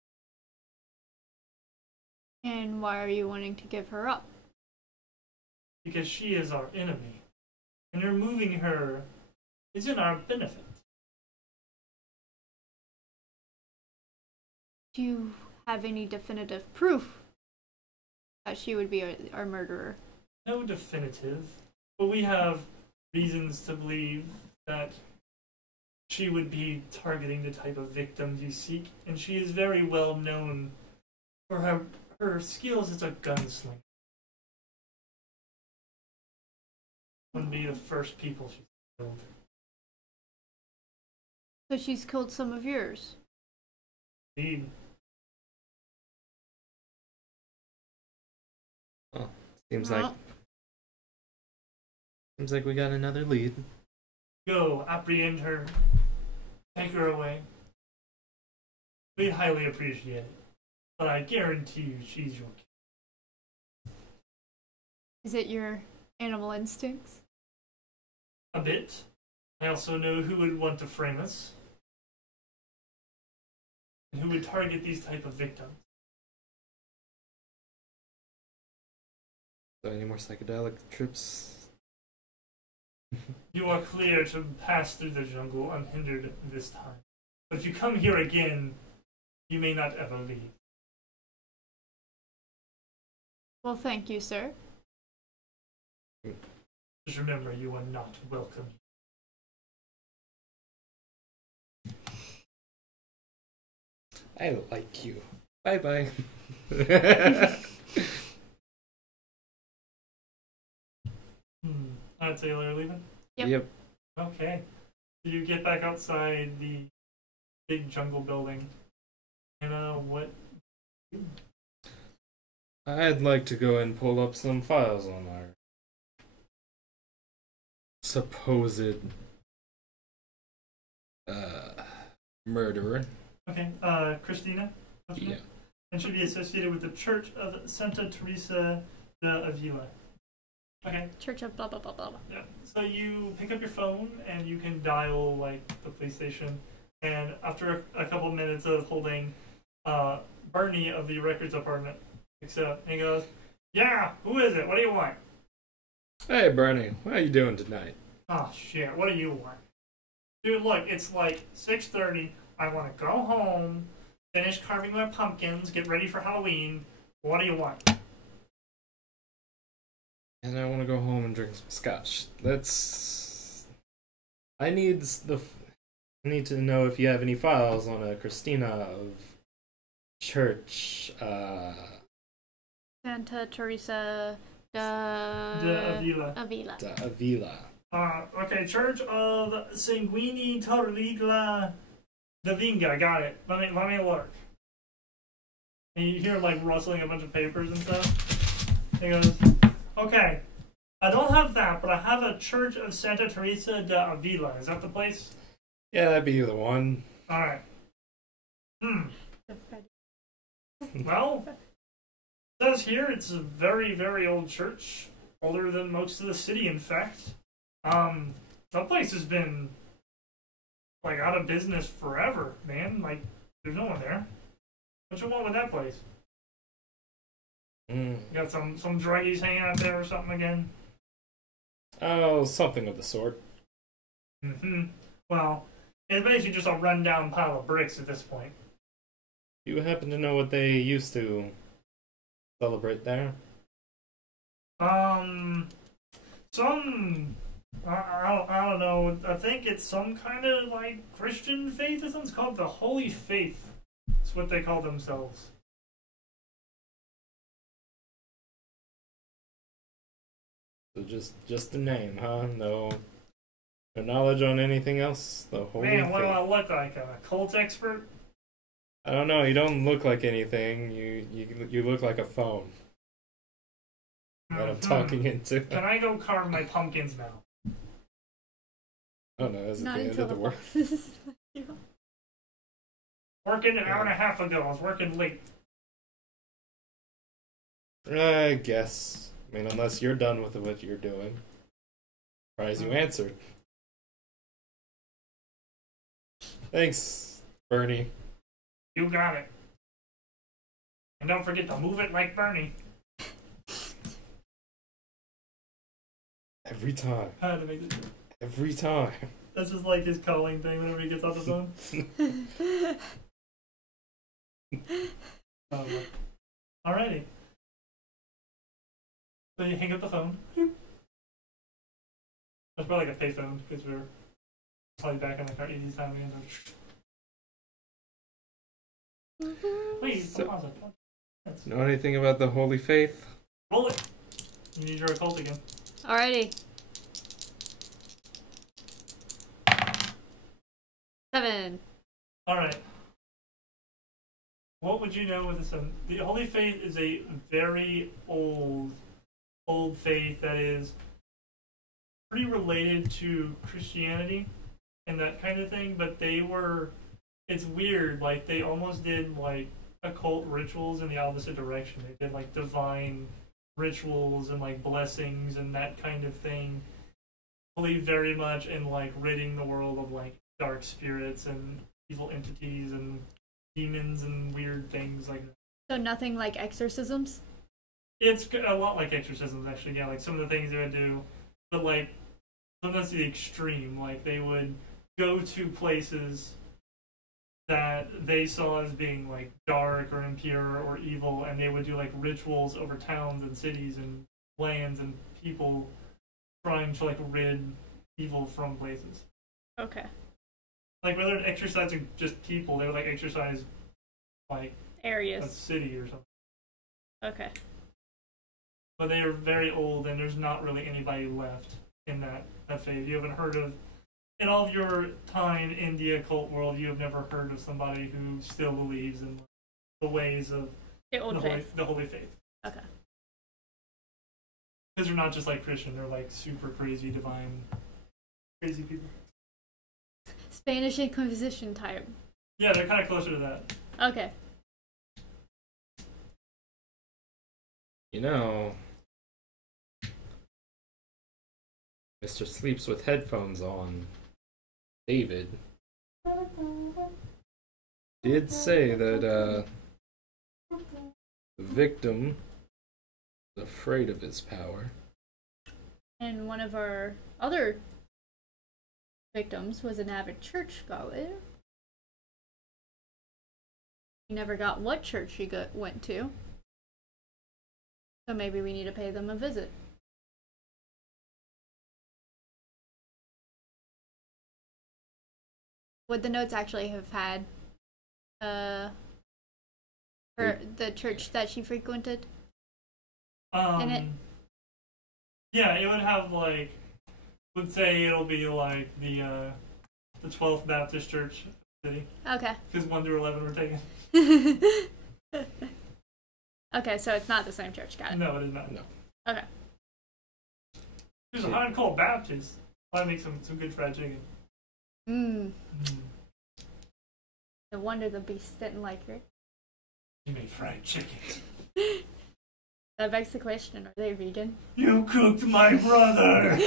And why are you wanting to give her up? Because she is our enemy, and removing her is in our benefit. Do you have any definitive proof that she would be our murderer? No definitive, but we have reasons to believe that she would be targeting the type of victims you seek, and she is very well known for her skills as a gunslinger. Wouldn't be the first people she's killed. So she's killed some of yours. Indeed. Oh, seems like we got another lead. Go, apprehend her. Take her away. We'd highly appreciate it. But I guarantee you she's your killer. Is it your animal instincts? A bit. I also know who would want to frame us. And who would target these type of victims. So any more psychedelic trips? You are clear to pass through the jungle unhindered this time. But if you come here again, you may not ever leave. Well, thank you, sir. Just remember, you are not welcome. I like you. Bye-bye. Alright, so you're leaving? Yep. Okay. So you get back outside the big jungle building. And, what? I'd like to go and pull up some files on our supposed murderer. Okay, Christina? Yeah. And should be associated with the Church of Santa Teresa de Avila. Okay. Church of blah blah blah blah blah. Yeah. So you pick up your phone and you can dial like the police station. And after a couple minutes of holding, Bernie of the records department picks up and he goes, "Yeah, who is it? What do you want?" Hey, Bernie. How you doing tonight? Oh shit! What do you want, dude? Look, it's like 6:30. I want to go home, finish carving my pumpkins, get ready for Halloween. What do you want? And I want to go home and drink some scotch. I need to know if you have any files on a Christina of Church. Santa Teresa de Avila. Avila. De Avila. Okay, Church of Sanguini Torrigla Davinga. Got it. Let me look. And you hear like rustling a bunch of papers and stuff. He goes, "Okay, I don't have that, but I have a Church of Santa Teresa de Avila. Is that the place?" Yeah, that'd be the one. All right. Well, it says here it's a very, very old church, older than most of the city. In fact, that place has been like out of business forever, man. Like, there's no one there. What you want with that place? You got some druggies hanging out there or something again? Oh, something of the sort. Well, it's basically just a rundown pile of bricks at this point. You happen to know what they used to celebrate there? I don't know. I think it's some kind of like Christian faith or something. It's called the Holy Faith. That's what they call themselves. So just the name, huh? No knowledge on anything else? The Holy Man, what do Faith. I look like? A cult expert? I don't know. You don't look like anything. You look like a phone that I'm talking into. Can I go carve my pumpkins now? Oh no, that's at Not the end until of the the work. Working an hour and a half ago. I was working late. I guess. I mean, unless you're done with what you're doing. Surprised you answered. Thanks, Bernie. You got it. And don't forget to move it like Bernie. Every time. I had to make this. Every time. That's just like his calling thing whenever he gets off the phone. Alrighty. So you hang up the phone. That's probably like a payphone because we're probably back in like our 80s time. Please, So- pause it. Know anything about the Holy Faith? Roll it. You need your occult again. Alrighty. 7. Alright. What would you know with this? The Holy Faith is a very old faith that is pretty related to Christianity and that kind of thing, but it's weird, like they almost did like occult rituals in the opposite direction. They did like divine rituals and like blessings and that kind of thing. Believe very much in like ridding the world of like dark spirits and evil entities and demons and weird things like that. So nothing like exorcisms? It's a lot like exorcisms, actually. Yeah, like some of the things they would do, but like sometimes to the extreme. Like they would go to places that they saw as being like dark or impure or evil, and they would do like rituals over towns and cities and lands and people, trying to like rid evil from places. Okay. Like rather than exercising just people, they would like exercise like a Areas. city or something. Okay. But they are very old, and there's not really anybody left in that faith. You haven't heard of, in all of your time in the occult world, you have never heard of somebody who still believes in the ways of The old faith. the Holy Faith. Okay. Because they're not just like Christian, they're like super crazy, divine, crazy people. Spanish Inquisition type. Yeah, they're kind of closer to that. Okay. You know, Mr. Sleeps with headphones on, David, did say that the victim is afraid of his power. And one of our other victims was an avid churchgoer. He never got what church he went to. So maybe we need to pay them a visit. Would the notes actually have had the church that she frequented in it? Yeah, it would have like, would say it'll be like the 12th Baptist Church city. Okay. Because 1 through 11 were taken. Okay, so it's not the same church. Got it. No, it is not. No. Okay. There's a hot and cold Baptist. I make some good fried chicken. No wonder the beast didn't like her. You made fried chicken. That begs the question, are they vegan? You cooked my brother!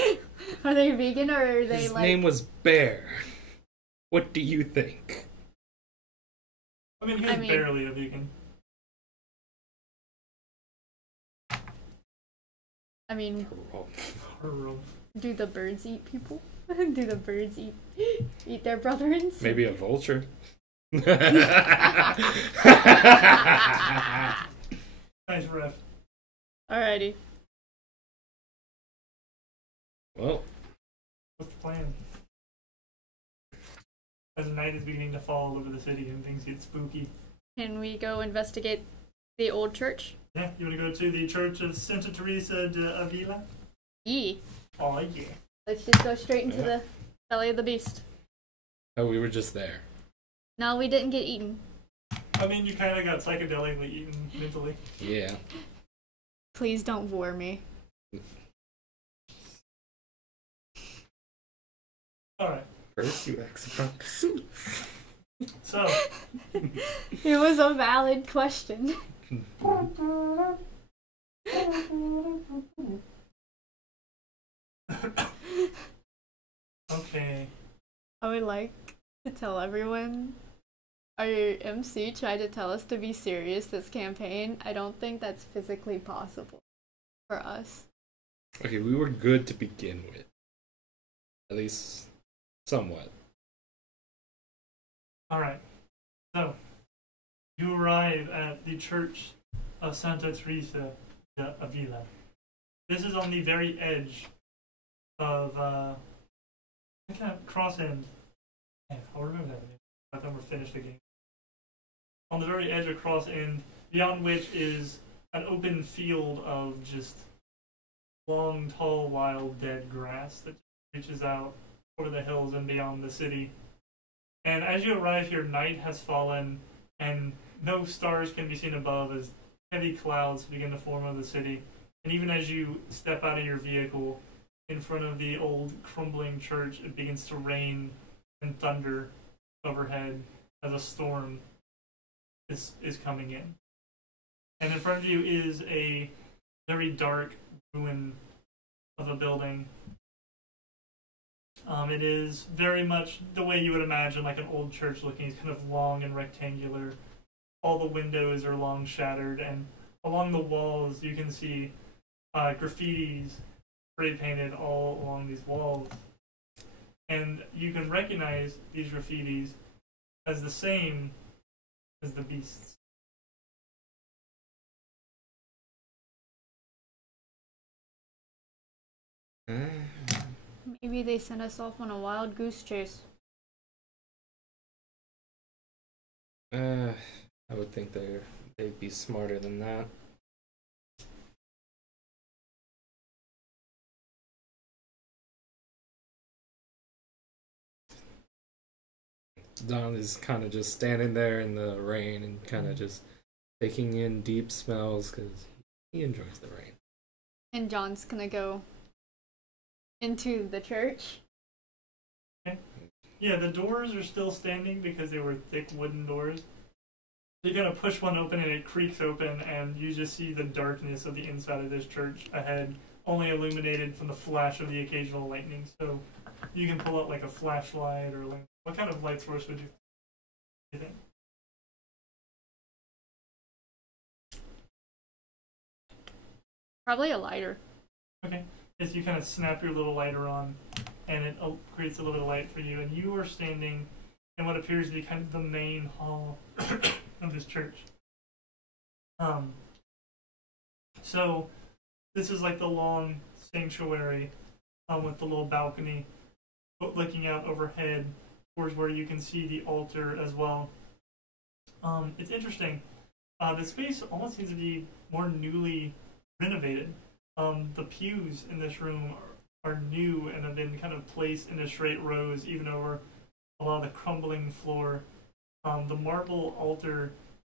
Are they vegan or are they His like... name was Bear. What do you think? I mean, he was barely a vegan. I mean, do the birds eat people? Do the birds eat their brethrens? Maybe a vulture. Nice ref. Alrighty. Well, What's the plan? As night is beginning to fall over the city and things get spooky. Can we go investigate the old church? Yeah, you want to go to the Church of Santa Teresa de Avila? Yee. Oh yeah. Let's just go straight into Yeah. the belly of the beast. Oh, we were just there. No, we didn't get eaten. I mean, you kind of got psychedelically eaten mentally. Yeah. Please don't bore me. All right. First, you asked about the suits. So, It was a valid question. okay. I would like to tell everyone our MC tried to tell us to be serious this campaign. I don't think that's physically possible for us. Okay, we were good to begin with. At least, somewhat. All right. So, you arrive at the Church of Santa Teresa de Avila. This is on the very edge of, cross end. Man, I'll remember that name by the time we're finished the game. On the very edge of cross end, beyond which is an open field of just long, tall, wild, dead grass that reaches out over the hills and beyond the city. And as you arrive here, night has fallen, and no stars can be seen above as heavy clouds begin to form over the city. And even as you step out of your vehicle in front of the old crumbling church, it begins to rain and thunder overhead as a storm is coming in. And in front of you is a very dark ruin of a building. It is very much the way you would imagine like an old church looking. It's kind of long and rectangular. All the windows are long shattered, and along the walls you can see graffitis spray painted all along these walls. And you can recognize these graffitis as the same as the beasts. Maybe they sent us off on a wild goose chase. I would think they'd be smarter than that. Don is kind of just standing there in the rain and kind of just taking in deep smells because he enjoys the rain. And John's gonna go into the church. Okay. Yeah, the doors are still standing because they were thick wooden doors. You're gonna push one open and it creaks open, and you just see the darkness of the inside of this church ahead, only illuminated from the flash of the occasional lightning. So you can pull out like a flashlight or like what kind of light source would you think? Probably a lighter. Okay. Yes, you kind of snap your little lighter on, and it creates a little bit of light for you, and you are standing in what appears to be kind of the main hall of this church. So this is like the long sanctuary with the little balcony looking out overhead towards where you can see the altar as well. It's interesting. The space almost seems to be more newly renovated. The pews in this room are new and have been kind of placed in a straight rows, even over a lot of the crumbling floor. The marble altar,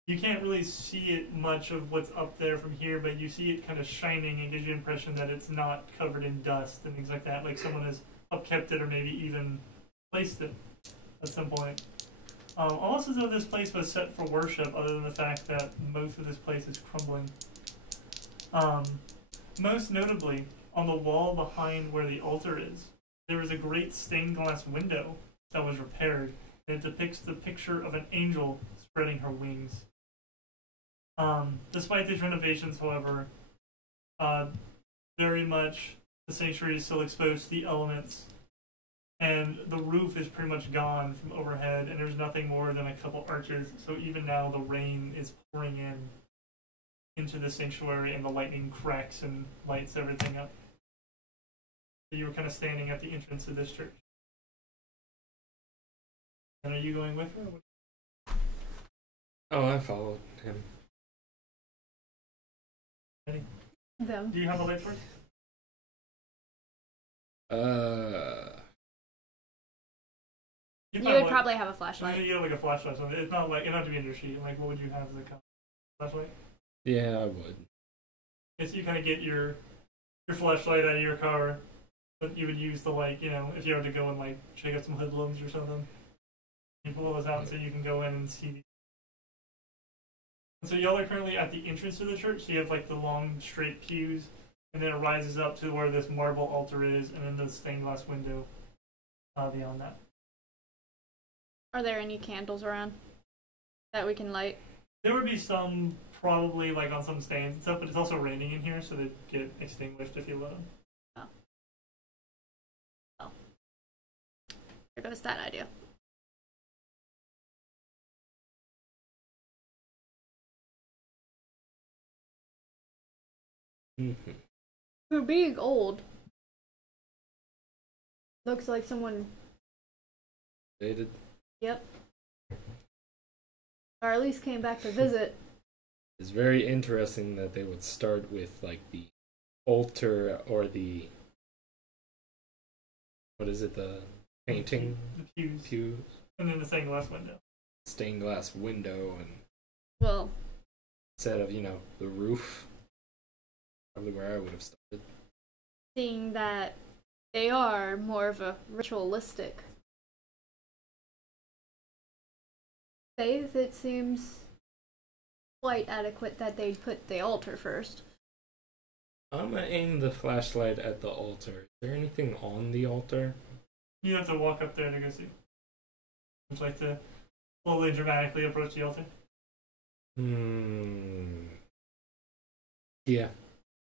you can't really see it much of what's up there from here, but you see it kind of shining and gives you the impression that it's not covered in dust and things like that, like someone has upkept it or maybe even placed it at some point. Almost as though this place was set for worship, other than the fact that most of this place is crumbling. Most notably, on the wall behind where the altar is, there is a great stained glass window that was repaired, and it depicts the picture of an angel spreading her wings. Despite these renovations, however, very much the sanctuary is still exposed to the elements, and the roof is pretty much gone from overhead, and there's nothing more than a couple arches, so even now the rain is pouring into the sanctuary, and the lightning cracks and lights everything up. So you were kind of standing at the entrance of this church. And are you going with her? Oh, I followed him. Ready? Them. Do you have a light source? You would probably have a flashlight. You have like a flashlight. So it's not like it doesn't have to be in your sheet. Like, what would you have as a flashlight? Yeah, I would. Yes, you kind of get your flashlight out of your car, but you would use the if you had to go and like check out some hoodlums or something. You pull those out so you can go in and see. And so y'all are currently at the entrance to the church. So you have like the long straight pews, and then it rises up to where this marble altar is, and then the stained glass window beyond that. Are there any candles around that we can light? There would be some, probably like on some stands and stuff, but it's also raining in here, so they get extinguished if you let them. Oh. Oh. There goes that idea. For being old, looks like someone Dated. Yep. Or at least came back to visit. It's very interesting that they would start with like the altar or the what is it, the painting? The pews. And then the stained glass window. Stained glass window and well, instead of, the roof. Probably where I would have started. Seeing that they are more of a ritualistic faith, it seems quite adequate that they'd put the altar first. I'm gonna aim the flashlight at the altar. Is there anything on the altar? You have to walk up there to go see. Would you like to slowly, dramatically approach the altar? Yeah.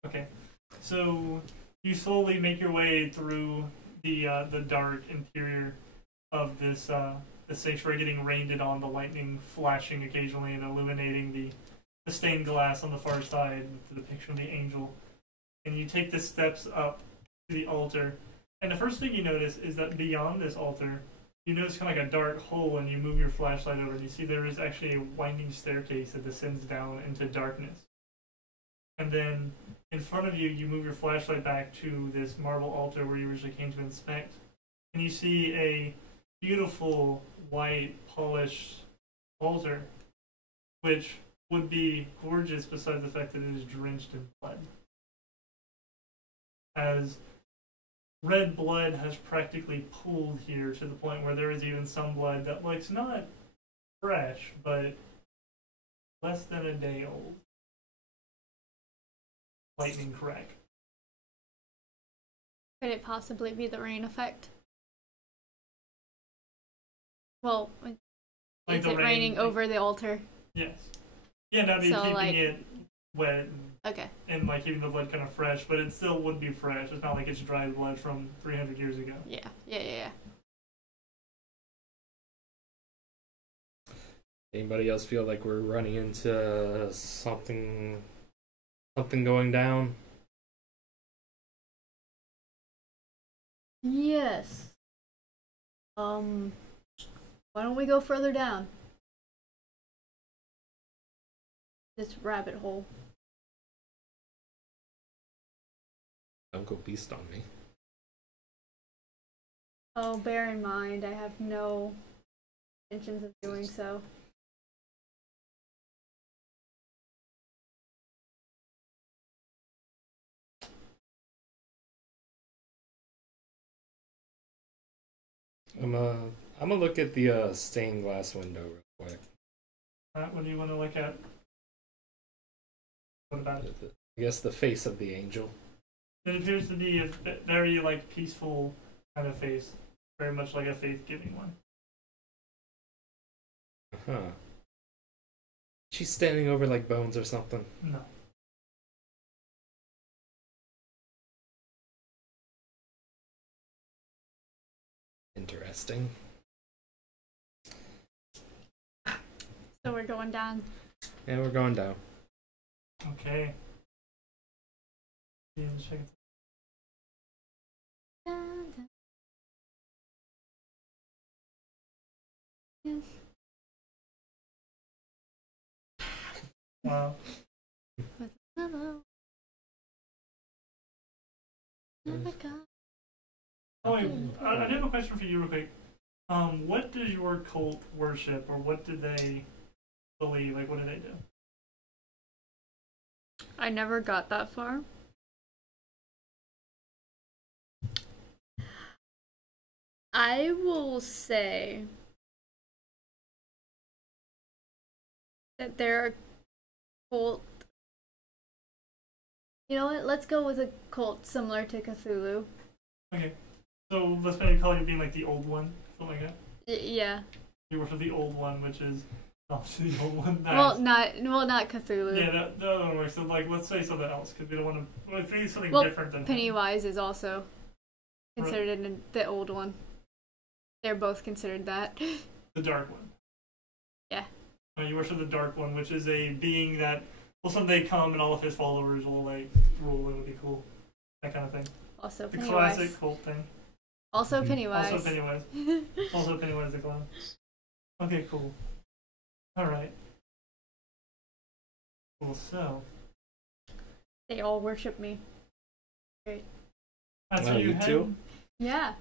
Okay. So you slowly make your way through the dark interior of this sanctuary, getting rained on, the lightning flashing occasionally and illuminating the stained glass on the far side with the depiction of the angel. And you take the steps up to the altar. And the first thing you notice is that beyond this altar, you notice kind of like a dark hole, and you move your flashlight over, and you see there is actually a winding staircase that descends down into darkness. And then in front of you, you move your flashlight back to this marble altar where you originally came to inspect. And you see a beautiful, white, polished altar, which would be gorgeous besides the fact that it is drenched in blood. As red blood has practically pooled here to the point where there is even some blood that looks not fresh, but less than a day old. Lightning crack. Could it possibly be the rain effect? Well, Like is the it raining over the altar? Yes. Yeah, that'd be So, keeping like- it wet Okay. and like keeping the blood kind of fresh, but it still would be fresh. It's not like it's dried blood from 300 years ago. Yeah. Anybody else feel like we're running into something going down? Yes. Why don't we go further down? This rabbit hole. Don't go beast on me. Oh, bear in mind, I have no intentions of doing so. I'm gonna look at the stained glass window real quick. What do you want to look at? What about it? I guess the face of the angel. It appears to be a very peaceful kind of face, very much like a faith-giving one. Huh. She's standing over like bones or something. No. Interesting. So we're going down. Yeah, we're going down. Okay. Yeah, check it. Wow. Hello. Oh my god. Oh wait, I have a question for you real quick. What does your cult worship, or what do they believe? Like, what do they do? I never got that far. I will say that they're a cult. You know what? Let's go with a cult similar to Cthulhu. Okay, so let's maybe call you being like the old one, something like that. Yeah. You worship the old one, which is obviously the old one. Well, not Cthulhu. Yeah, the other one works. So, like, let's say something else because we don't want to. Let's say something different than Pennywise is also considered the old one. They're both considered that. The dark one. Yeah. You worship the dark one, which is a being that will someday come and all of his followers will like rule. It would be cool. That kind of thing. Also the Pennywise. Classic cult thing. Also Pennywise. Also Pennywise. Also Pennywise the clown. Okay, cool. Alright. Cool, so. They all worship me. Great. So you too? Yeah.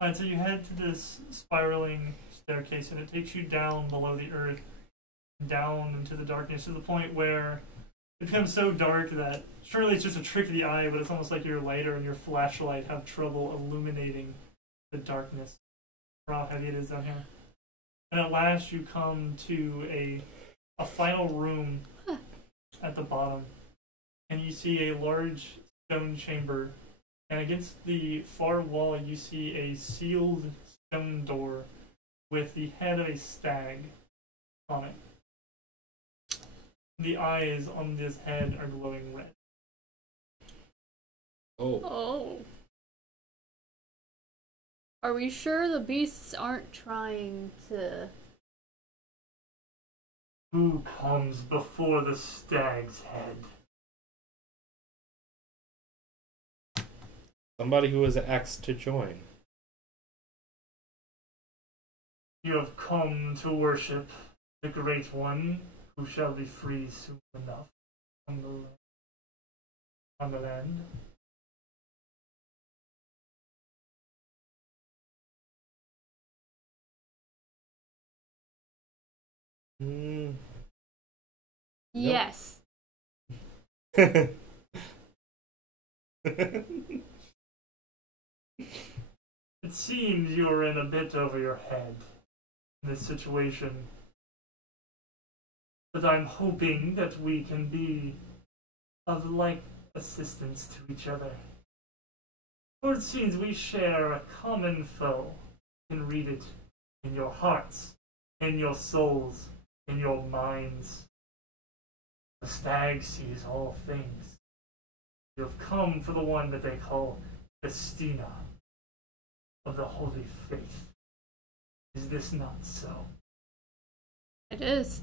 Alright, so you head to this spiraling staircase and it takes you down below the earth, down into the darkness to the point where it becomes so dark that surely it's just a trick of the eye, but it's almost like your lighter and your flashlight have trouble illuminating the darkness for how heavy it is down here. And at last you come to a final room at the bottom, and you see a large stone chamber, and against the far wall you see a sealed stone door with the head of a stag on it. The eyes on this head are glowing red. Oh. Are we sure the beasts aren't trying to... Who comes before the stag's head? Somebody who has asked to join. You have come to worship the Great One, who shall be free soon enough on the land. Yes. It seems you're in a bit over your head in this situation, but I'm hoping that we can be of like assistance to each other. For it seems we share a common foe. You can read it in your hearts, in your souls, in your minds. The stag sees all things. You have come for the one that they call Festina of the Holy Faith. Is this not so? It is.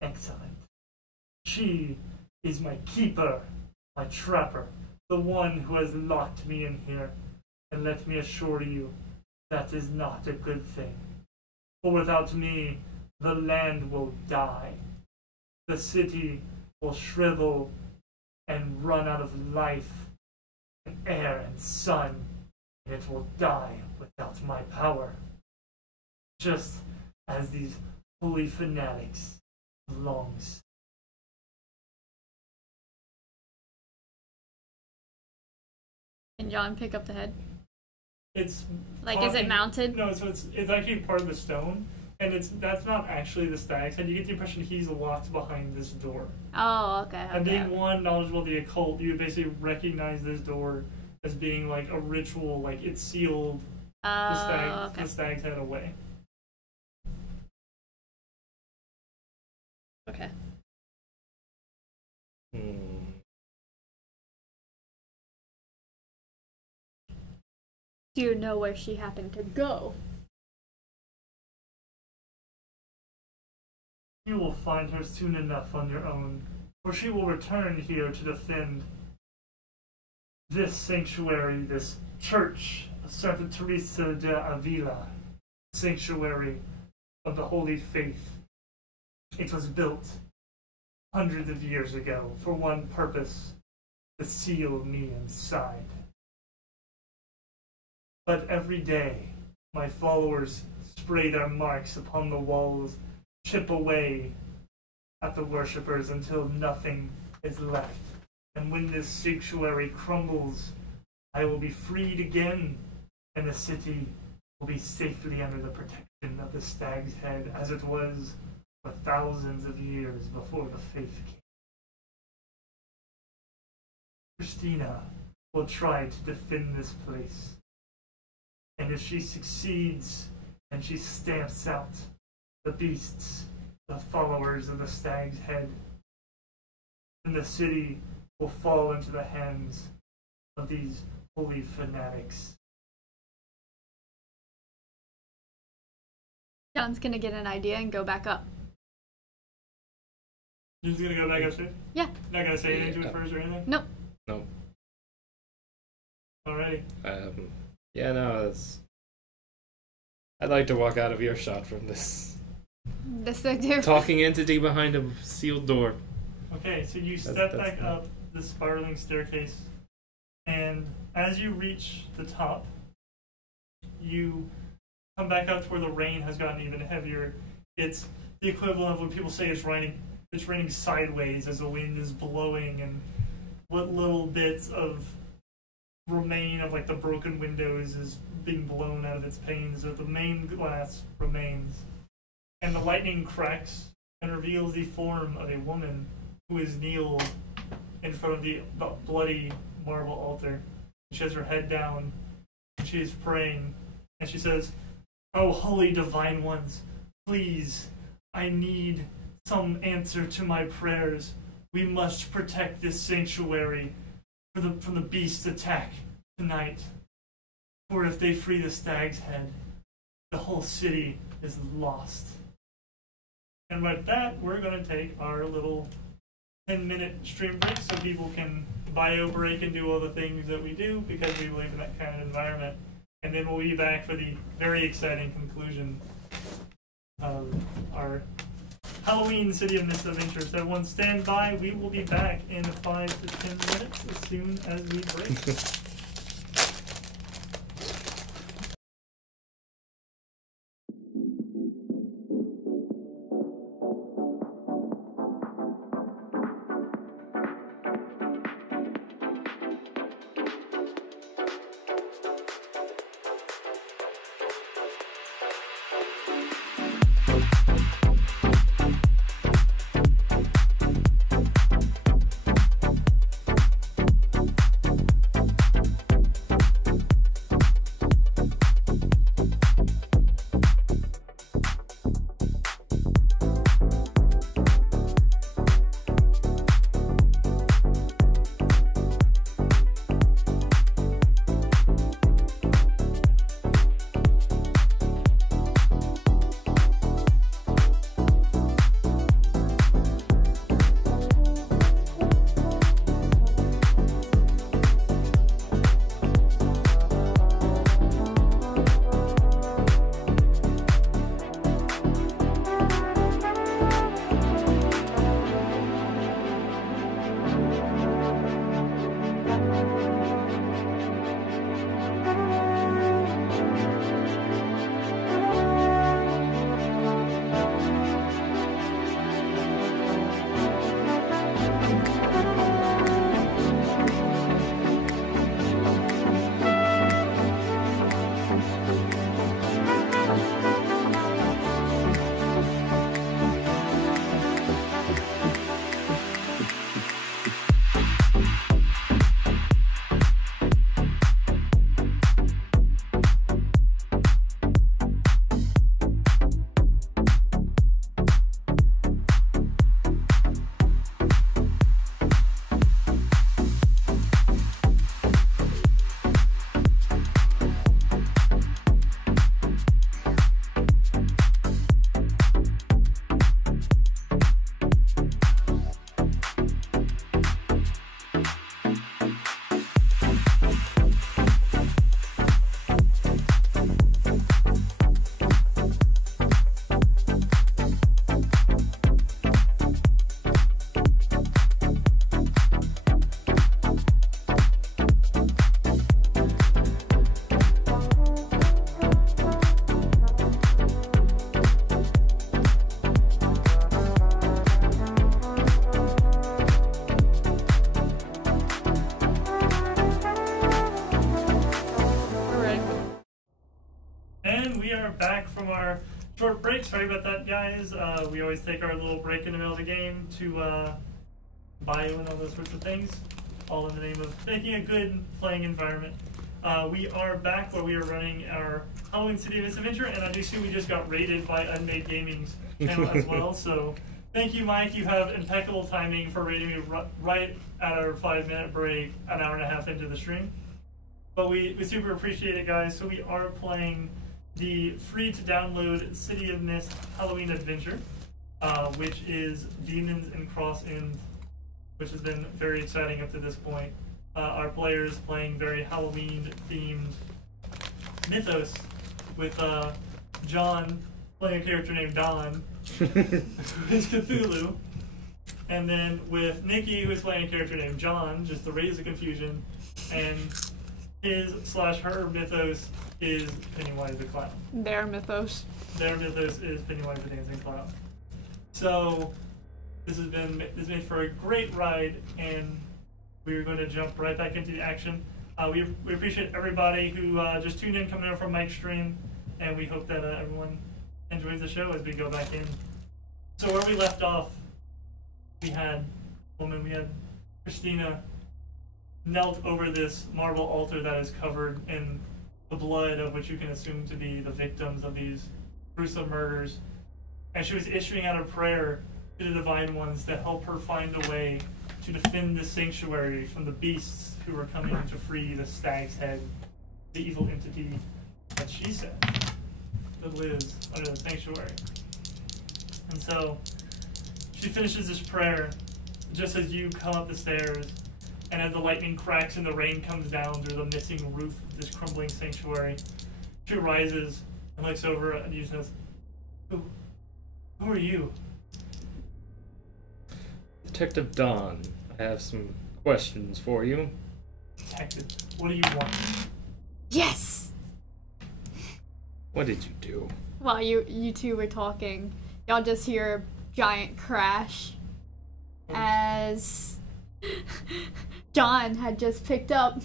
Excellent. She is my keeper, my trapper, the one who has locked me in here. And let me assure you, that is not a good thing. For without me, the land will die. The city will shrivel and run out of life, and air and sun, and it will die without my power. Just as these holy fanatics longs. Can John pick up the head? It's like, is it mounted? No, so it's actually part of the stone, and that's not actually the stag's head. You get the impression he's locked behind this door. Oh, okay. And being one knowledgeable of the occult, you would basically recognize this door as being like a ritual, like it sealed the stag's head away. Okay. Do you know where she happened to go? You will find her soon enough on your own, for she will return here to defend this sanctuary, this church of Santa Teresa de Avila, sanctuary of the Holy Faith. It was built hundreds of years ago for one purpose, to seal me inside. But every day, my followers spray their marks upon the walls, chip away at the worshippers until nothing is left. And when this sanctuary crumbles, I will be freed again, and the city will be safely under the protection of the Stag's Head, as it was for thousands of years before the faith came. Christina will try to defend this place. And if she succeeds and she stamps out the beasts, the followers of the Stag's Head, then the city will fall into the hands of these holy fanatics. John's gonna get an idea and go back up. You're just gonna go back upstairs? Yeah. Not gonna say anything to it first or anything? Nope. No. Alrighty. Yeah, no, it's... I'd like to walk out of earshot from this This thing too. talking entity behind a sealed door. Okay, so you step That's back up the spiraling staircase, and as you reach the top, you come back up to where the rain has gotten even heavier. It's the equivalent of when people say it's raining. It's raining sideways as the wind is blowing, and what little bits of remain of like the broken windows is being blown out of its panes, so the main glass remains. And the lightning cracks and reveals the form of a woman who is kneeled in front of the bloody marble altar. She has her head down, and she is praying, and she says, "Oh, holy divine ones, please, I need some answer to my prayers. We must protect this sanctuary from the beast's attack tonight. For if they free the Stag's Head, the whole city is lost." And with that, we're going to take our little 10-minute stream break so people can bio break and do all the things that we do, because we believe in that kind of environment. And then we'll be back for the very exciting conclusion of our Halloween City of Mist adventure. So everyone stand by. We will be back in 5 to 10 minutes as soon as we break. sorry about that, guys. We always take our little break in the middle of the game to bio and all those sorts of things, all in the name of making a good playing environment. We are back where we are running our Halloween City Misadventure, and I do see we just got raided by Unmade Gaming's channel as well, so thank you, Mike. You have impeccable timing for raiding me right at our 5-minute break, an hour and a half into the stream. But we super appreciate it, guys. So we are playing the free-to-download City of Mist Halloween Adventure, which is Demons and Cross Ends, which has been very exciting up to this point. Our players playing very Halloween-themed Mythos with John playing a character named Don, who is Cthulhu, and then with Nikki, who is playing a character named John, just to raise the confusion, and his/her Mythos is Pennywise the Clown. Their Mythos. Their Mythos is Pennywise the Dancing Clown. So this has made for a great ride, and we're going to jump right back into the action. We appreciate everybody who just tuned in coming over from Mike's stream, and we hope that everyone enjoys the show as we go back in. So where we left off, we had Christina knelt over this marble altar that is covered in the blood of which you can assume to be the victims of these gruesome murders. And she was issuing out a prayer to the Divine Ones to help her find a way to defend the sanctuary from the beasts who were coming to free the Stag's Head, the evil entity that she said that lives under the sanctuary. And so she finishes this prayer just as you come up the stairs, and as the lightning cracks and the rain comes down through the missing roof of this crumbling sanctuary, she rises and looks over and you says, Who are you? Detective Don, I have some questions for you. Detective, what do you want? Yes! What did you do? While you two were talking, y'all just hear a giant crash as John had just picked up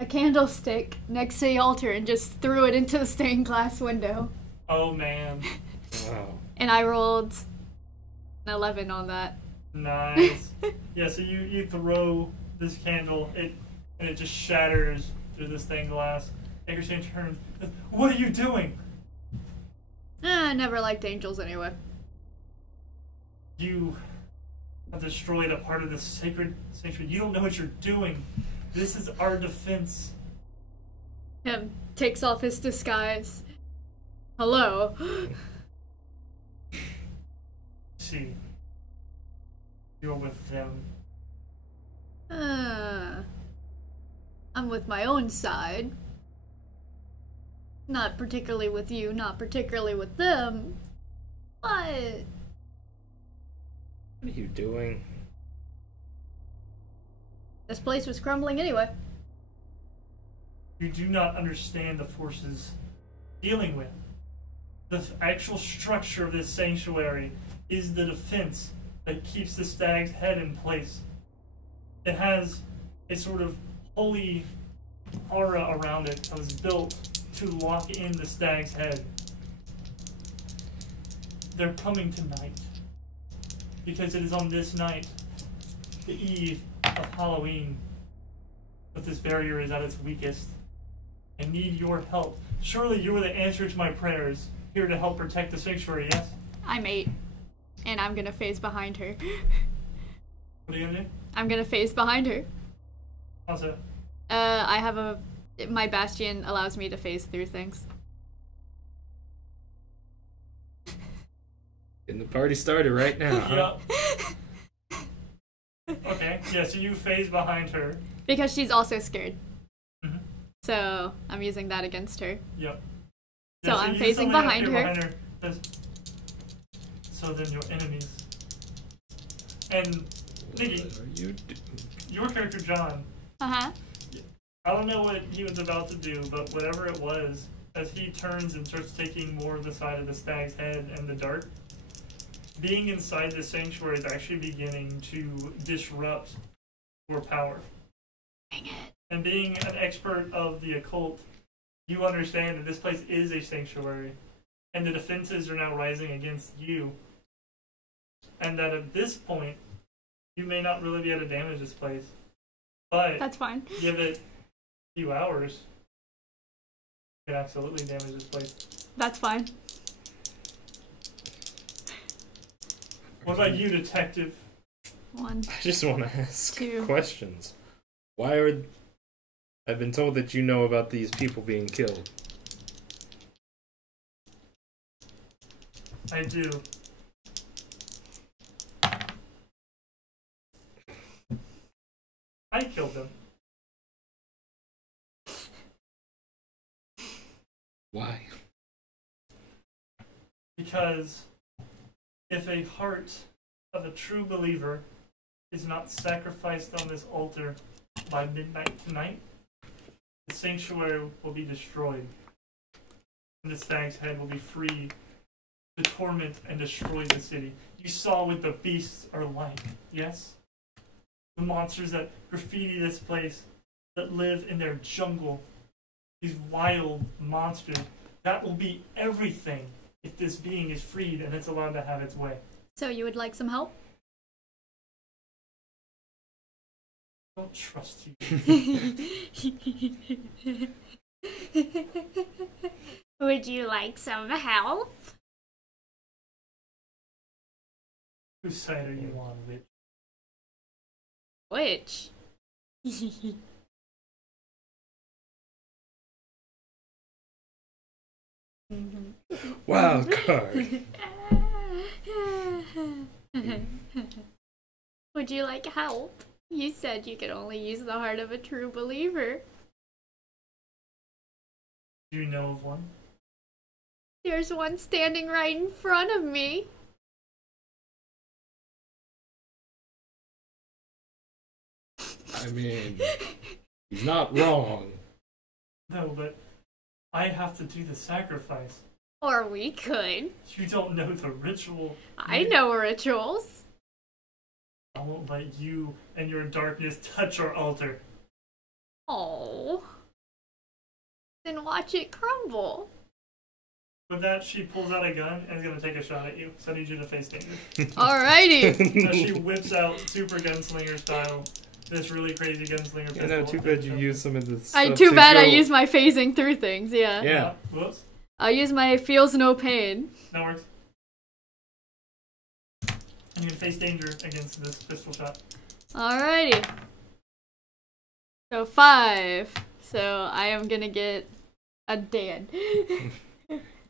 a candlestick next to the altar and just threw it into the stained glass window. Oh man. Wow. And I rolled an 11 on that. Nice. Yeah, so you throw this candle, and it just shatters through the stained glass. Christine turns, what are you doing? I never liked angels anyway. You have destroyed a part of the sacred sanctuary. You don't know what you're doing. This is our defense. Him takes off his disguise. Hello. See, you're with them. I'm with my own side. Not particularly with you, not particularly with them, but... What are you doing? This place was crumbling anyway. You do not understand the forces dealing with. The actual structure of this sanctuary is the defense that keeps the Stag's Head in place. It has a sort of holy aura around it that was built to lock in the Stag's Head. They're coming tonight because it is on this night, the eve of Halloween, that this barrier is at its weakest. I need your help. Surely you are the answer to my prayers, here to help protect the sanctuary, yes? I'm 8, and I'm gonna phase behind her. What are you gonna do? I'm gonna phase behind her. How's that? I have my bastion allows me to phase through things. Getting the party started right now, huh? Yep. Okay, yeah, so you phase behind her. Because she's also scared. Mm-hmm. So I'm using that against her. Yep. So Yeah, I'm you phasing suddenly behind appear her. So then your enemies. And Nikki, What are you doing? your character John, Uh-huh. I don't know what he was about to do, but whatever it was, as he turns and starts taking more of the side of the Stag's Head and the dark, being inside the sanctuary is actually beginning to disrupt your power. Dang it. And being an expert of the occult, you understand that this place is a sanctuary. and the defenses are now rising against you. And that at this point, you may not really be able to damage this place. But That's fine. give it a few hours, you can absolutely damage this place. That's fine. What about you, detective? 1. I just want to ask 2. questions. Why are... I've been told that you know about these people being killed. I do. I killed them. Why? Because if a heart of a true believer is not sacrificed on this altar by midnight tonight, the sanctuary will be destroyed. And the stag's head will be free to torment and destroy the city. You saw what the beasts are like, yes? The monsters that graffiti this place, that live in their jungle, these wild monsters, that will be everything if this being is freed and it's allowed to have its way. So you would like some help? I don't trust you. Would you like some help? Whose side are you on, Witch? Which? Wild card. Would you like help? You said you could only use the heart of a true believer. Do you know of one? There's one standing right in front of me. I mean, he's not wrong. No, but I have to do the sacrifice. Or we could. You don't know the ritual. I know rituals. I won't let you and your darkness touch our altar. Oh. Then watch it crumble. With that, she pulls out a gun and is going to take a shot at you. So I need you to face danger. Alrighty. She whips out super gunslinger style. This really crazy gunslinger pistol. Yeah, no, too bad you used some of this. Too bad I used my phasing through things, yeah. Yeah. Whoops. I use my feels no pain. That works. And you can face danger against this pistol shot. Alrighty. So 5. So I am gonna get a dead.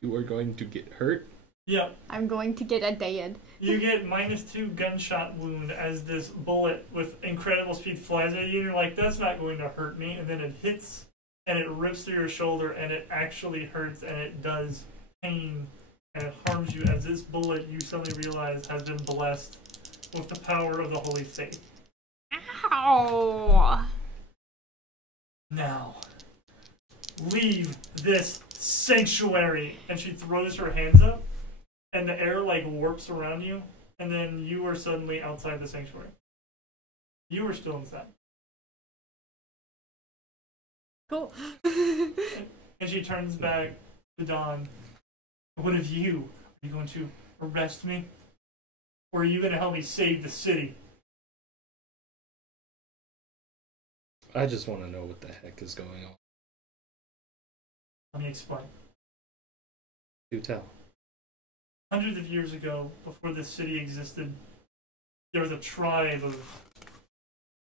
You are going to get hurt? Yep. I'm going to get a dead. You get -2 gunshot wound as this bullet with incredible speed flies at you, and you're like, that's not going to hurt me. And then it hits, and it rips through your shoulder, and it actually hurts, and it does pain, and it harms you as this bullet, you suddenly realize, has been blessed with the power of the Holy Faith. Ow! Now, leave this sanctuary. And she throws her hands up, and the air like warps around you, and then you are suddenly outside the sanctuary. You are still inside. Cool. And she turns back to Dawn. What of you? Are you going to arrest me? Or are you going to help me save the city? I just want to know what the heck is going on. Let me explain. Do tell. Hundreds of years ago, before this city existed, there was a tribe of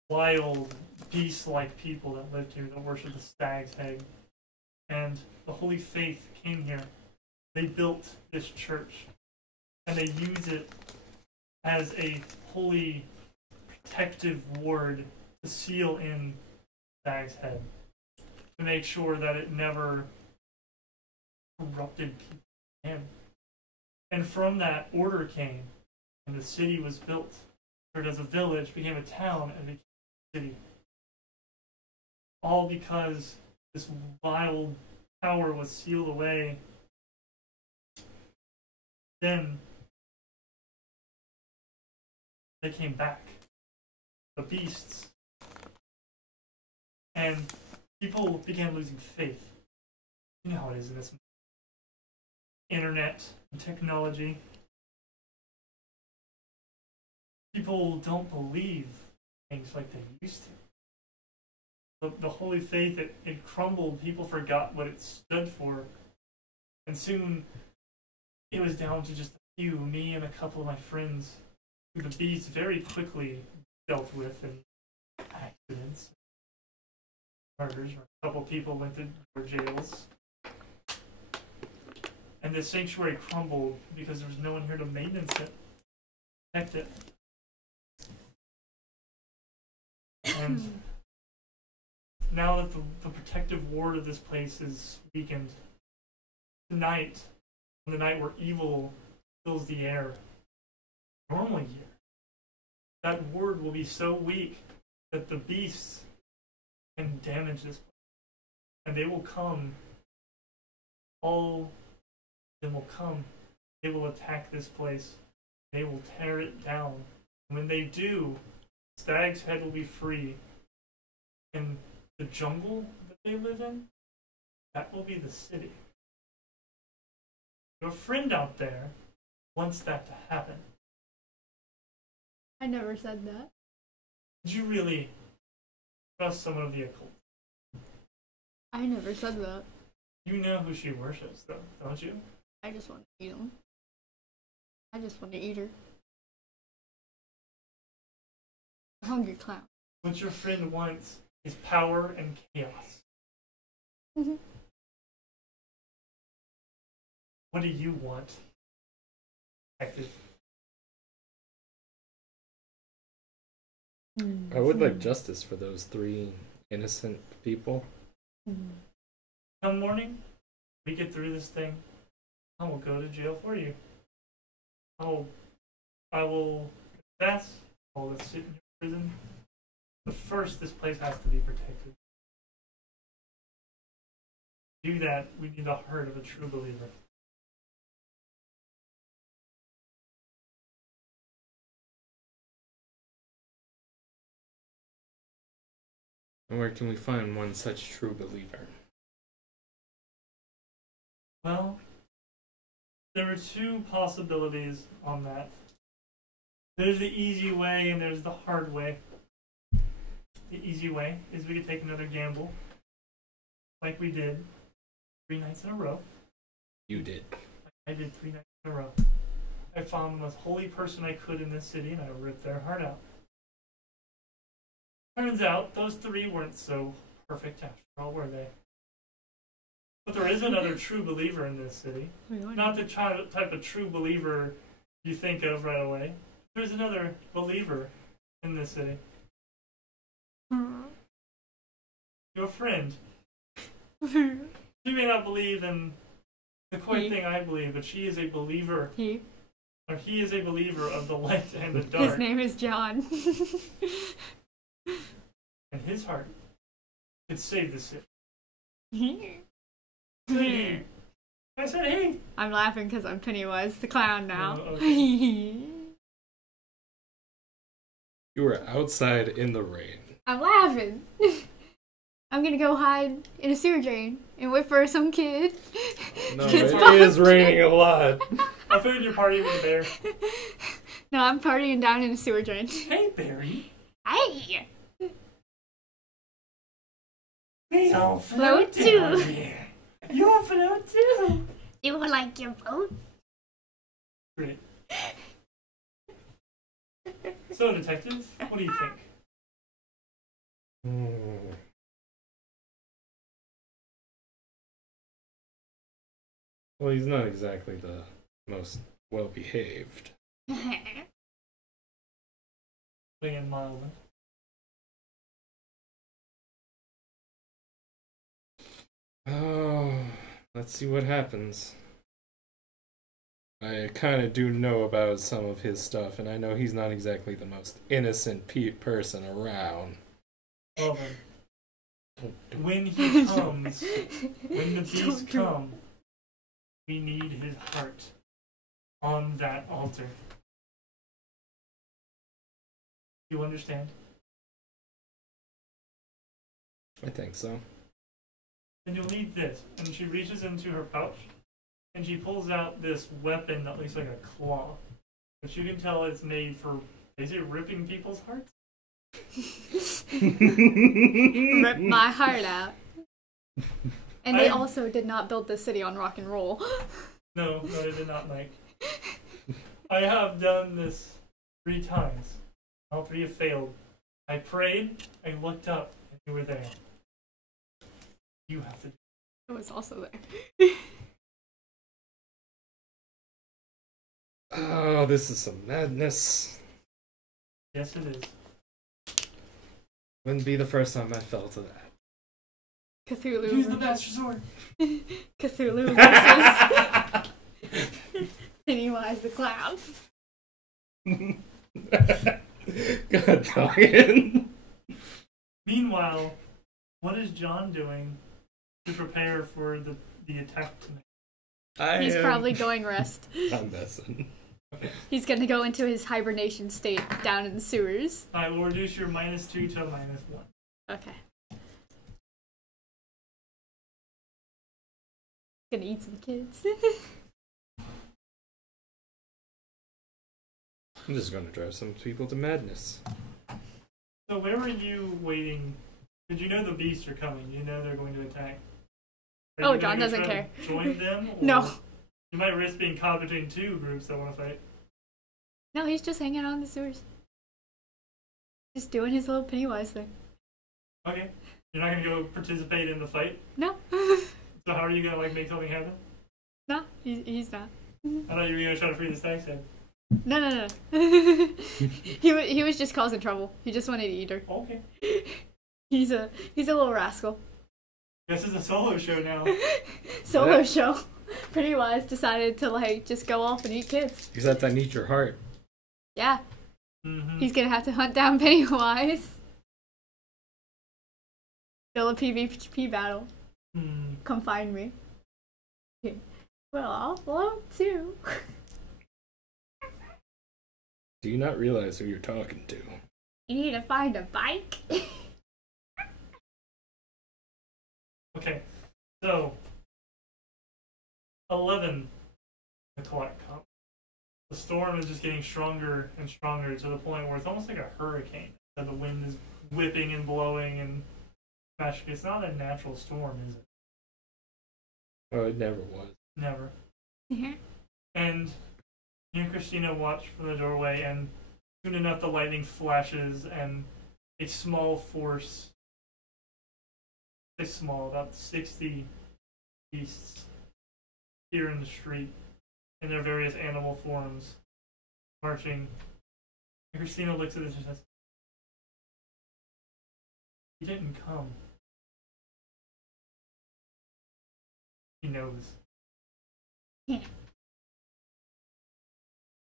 wild, beast-like people that lived here that worshipped the stag's head. And the Holy Faith came here. They built this church. And they use it as a holy, protective ward to seal in stag's head. To make sure that it never corrupted people again. And from that, order came, and the city was built. Started as a village, became a town, and became a city. All because this wild power was sealed away. Then they came back, the beasts, and people began losing faith. You know how it is in this. internet and technology, people don't believe things like they used to. The holy faith, it crumbled. People forgot what it stood for. And soon, it was down to just a few, me and a couple of my friends, who the beast very quickly dealt with in accidents, murders. A couple people went to jails. And the sanctuary crumbled because there was no one here to maintenance it, protect it. And now that the protective ward of this place is weakened, tonight, on the night where evil fills the air, normal year, that ward will be so weak that the beasts can damage this place. And they will come, all of them will come, they will attack this place, they will tear it down. And when they do, Stag's Head will be free, and the jungle that they live in, that will be the city. Your friend out there wants that to happen. I never said that. Did you really trust someone of the occult? I never said that. You know who she worships, though, don't you? I just want to eat them. I just want to eat her. Hungry clown. What your friend wants is power and chaos. Mm-hmm. What do you want? Active. I would like justice for those 3 innocent people. Come morning, we get through this thing, I will go to jail for you. I will confess, I will sit in your prison. But first, this place has to be protected. To do that, we need the heart of a true believer. And where can we find one such true believer? Well, there are 2 possibilities on that. There's the easy way and there's the hard way. The easy way is we could take another gamble, like we did 3 nights in a row. You did. I did 3 nights in a row. I found the most holy person I could in this city and I ripped their heart out. Turns out those 3 weren't so perfect after all, were they? But there is another true believer in this city. Not the type of true believer you think of right away. There's another believer in this city. Your friend. She may not believe in the quite thing I believe, but she is a believer. Or he is a believer of the light and the dark. His name is John. And his heart could save the city. I said, hey. I'm laughing because I'm Pennywise the clown now. Okay. You were outside in the rain. I'm laughing. I'm gonna go hide in a sewer drain and wait for some kid. No, it is raining a lot. I figured you're partying with a bear. No, I'm partying down in a sewer drain. Hey, Barry. Hey! We all Float down too. here. You'll float too. You would like your boat? Great. So, detective, what do you think? Well, he's not exactly the most well-behaved. Putting in mildly. Oh, let's see what happens. I kind of do know about some of his stuff, and I know he's not exactly the most innocent person around. Well then, when he comes, when the beasts come, we need his heart on that altar. You understand? I think so. Then you'll need this. And she reaches into her pouch and she pulls out this weapon that looks like a claw. But you can tell it's made for basically ripping people's hearts. Rip my heart out. And they I- also did not build this city on rock and roll. No, they did not, Mike. I have done this 3 times. All 3 have failed. I prayed, I looked up, and you were there. You have to do It was also there. Oh, this is some madness. it. Yes, it is. Wouldn't be the first time I fell to that. Cthulhu. Use the Master Sword. Cthulhu versus Pennywise the Clown. God darn. Meanwhile, what is John doing to prepare for the attack tonight? He's probably going rest. I'm messing. He's gonna go into his hibernation state down in the sewers. I will reduce your -2 to a -1. Okay. Gonna eat some kids. I'm just gonna drive some people to madness. So where were you waiting? Did you know the beasts are coming? You know they're going to attack. Are Oh, you John gonna doesn't try care. to Join them? Or No. You might risk being caught between 2 groups that want to fight. No, he's just hanging out in the sewers. Just doing his little Pennywise thing. Okay. You're not going to go participate in the fight? No. So how are you going to make something happen? No, he's not. I thought you were going to try to free the stag's head. No. He was just causing trouble. He just wanted to eat her. Okay. He's a little rascal. This is a solo show now. Solo What? show. Pennywise decided to just go off and eat kids. Except I need your heart. Yeah, Mm-hmm. he's gonna have to hunt down Pennywise. Still a PvP battle. Come find me. Okay. Well, I'll float too. Do you not realize who you're talking to? You need to find a bike. Okay. So 11 o'clock comes. The storm is just getting stronger and stronger to the point where it's almost like a hurricane. So the wind is whipping and blowing and smashing. It's not a natural storm, is it? Oh, it never was. Never. Mhm. And you and Christina watch from the doorway, and soon enough the lightning flashes, and a small force, about 60 beasts here in the street in their various animal forms, marching. And Christina looks at this and says, "He didn't come." He knows.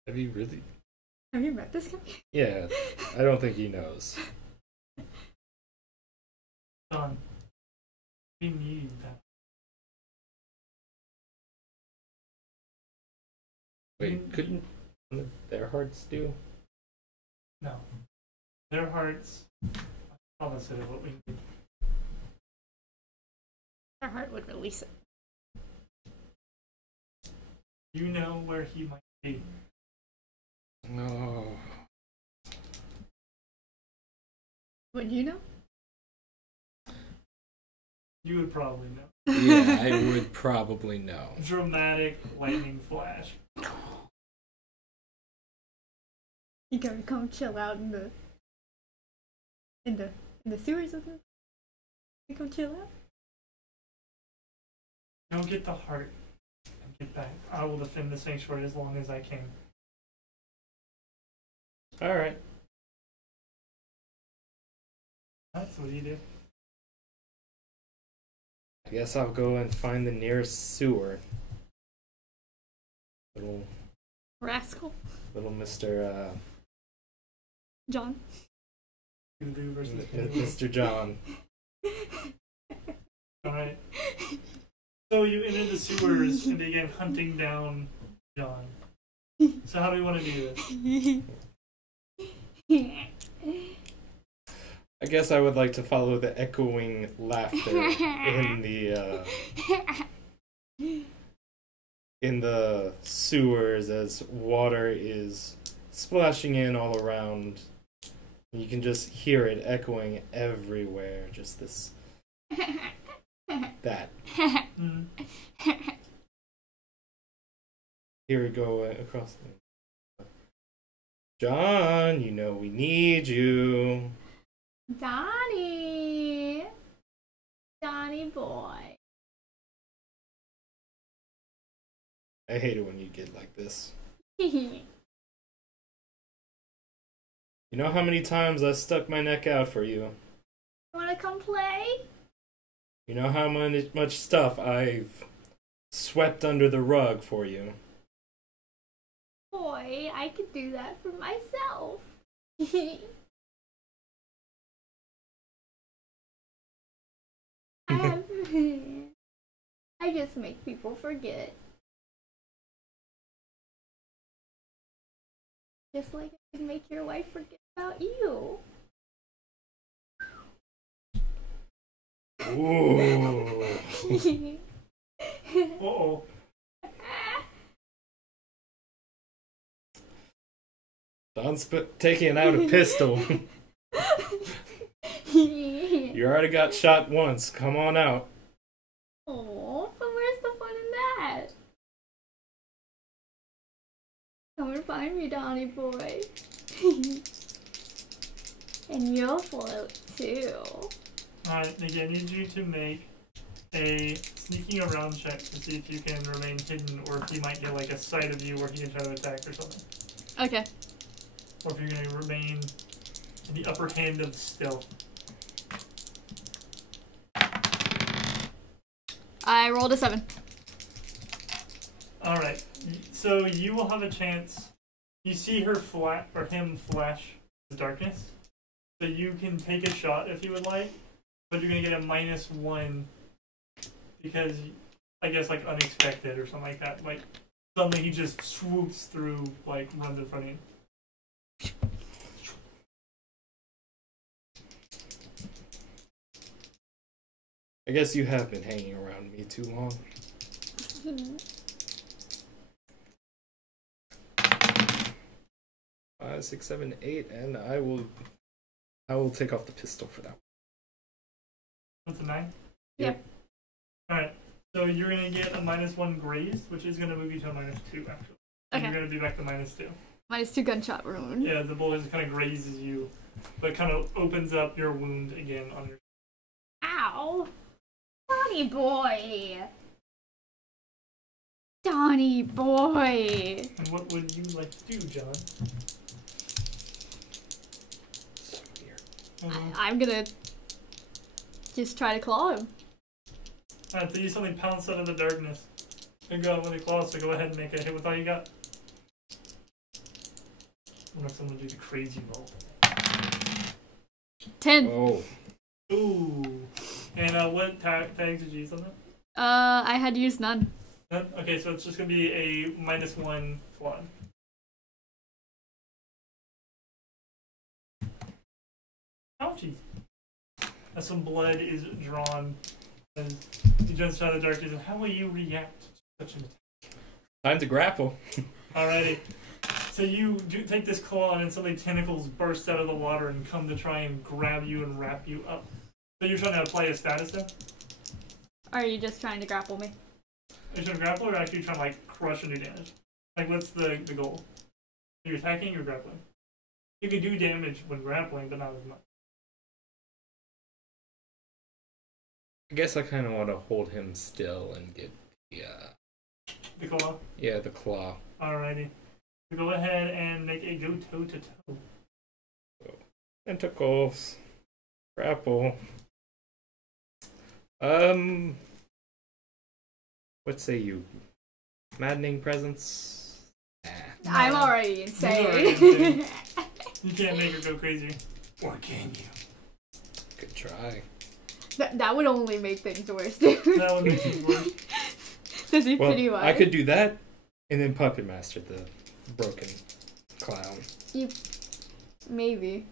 Have you really? Have you met this guy? Yeah, I don't think he knows. Son, we need that. Wait, couldn't one of their hearts do? No. Their hearts are opposite of what we need. Our heart would release it. You know where he might be. No. Would you know? You would probably know. Yeah, I would probably know. Dramatic lightning flash. You gotta come chill out in the sewers with us? You come chill out? Go get the heart and get back. I will defend the sanctuary as long as I can. Alright. That's what you do. I guess I'll go and find the nearest sewer. Little Rascal. Mr. John. Voodoo versus Mr. John. Alright. So you enter the sewers and begin hunting down John. So how do we want to do this? I guess I would like to follow the echoing laughter in in the sewers as water is splashing in all around. You can just hear it echoing everywhere. Just this. That. Here we go across the. John, you know we need you. Donnie. Donnie boy. I hate it when you get like this. You You know how many times I stuck my neck out for you? wanna come play? You know how much stuff I've swept under the rug for you? Boy, I could do that for myself. I just make people forget. Just like I can make your wife forget about you. Ooh. Uh-oh. Don's taking out a pistol. You already got shot once. Come on out. Oh, but where's the fun in that? Come and find me, Donnie boy. And you'll float too. Alright, Nikki, I need you to make a sneaking around check to see if you can remain hidden or if he might get like a sight of you where he can try to attack or something. Okay. Or if you're going to remain in the upper hand of stealth. I rolled a 7. Alright, so you will have a chance. You see her him flash the darkness. So you can take a shot if you would like, but you're going to get a -1 because, I guess, like unexpected or something like that. Like, suddenly he just swoops through, like, runs in front of you. I guess you have been hanging around me too long. 5, 6, 7, 8, and I will take off the pistol for that. What's a 9? Yep. Alright, so you're going to get a -1 grazed, which is going to move you to a -2, actually. And Okay. you're going to be back to -2. -2 gunshot wound. Yeah, the bullet just kind of grazes you, but kind of opens up your wound again on your. Ow! Donnie boy! Donnie boy! And what would you like to do, John? So weird. I'm gonna just try to claw him. Alright, so you suddenly pounce out of the darkness. And go with the claws, so go ahead and make a hit with all you got. I wonder if someone do the crazy roll. 10. Oh, Ooh. And what tags did you use on that? I had used none. None? Okay, so it's just going to be a -1 flawed. Ouchie. As some blood is drawn as he jumps out of the darkness, and how will you react to such an attack? time to grapple. Alrighty. So you do take this claw, and then suddenly tentacles burst out of the water and come to try and grab you and wrap you up. So you're trying to apply a status then? Are you just trying to grapple me? Are you trying to grapple, or actually trying to like crush and do damage? Like, what's the goal? Are you attacking or grappling? You can do damage when grappling, but not as much. I guess I kind of want to hold him still and get The claw? the claw. Alrighty. So go ahead and make a go toe-to-toe. Tentacles. Grapple. What say you? Maddening presence? Nah. I'm already insane. already insane. You can't make her go crazy. Or can you? Good try. That would only make things worse, dude. That would make it worse. Does he Well, Pennywise? I could do that, and then Puppet Master the broken clown. Maybe.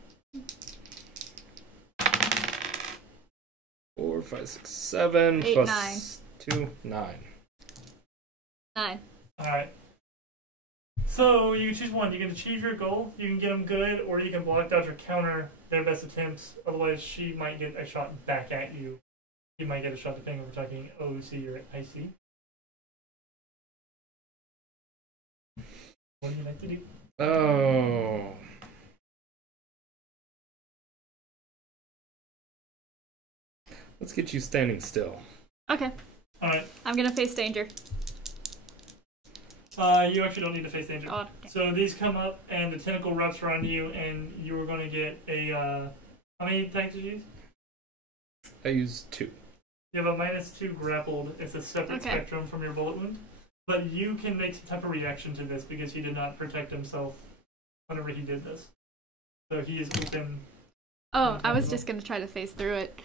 4, 5, 6, 7 8, plus 2, 9. 9. Alright. So, you can choose one. You can achieve your goal, you can get them good, or you can block, dodge, or counter their best attempts. Otherwise, she might get a shot back at you. You might get a shot depending if we're talking OC or IC. What do you like to do? Oh. Let's get you standing still. Okay. Alright. I'm gonna face danger. You actually don't need to face danger. Oh, so these come up, and the tentacle wraps around you, and you are going to get a, how many attacks did you use? I used 2. You have a -2 grappled. It's a separate spectrum from your bullet wound. But you can make some type of reaction to this because he did not protect himself whenever he did this. So he is open. Oh, I was just gonna try to face through it.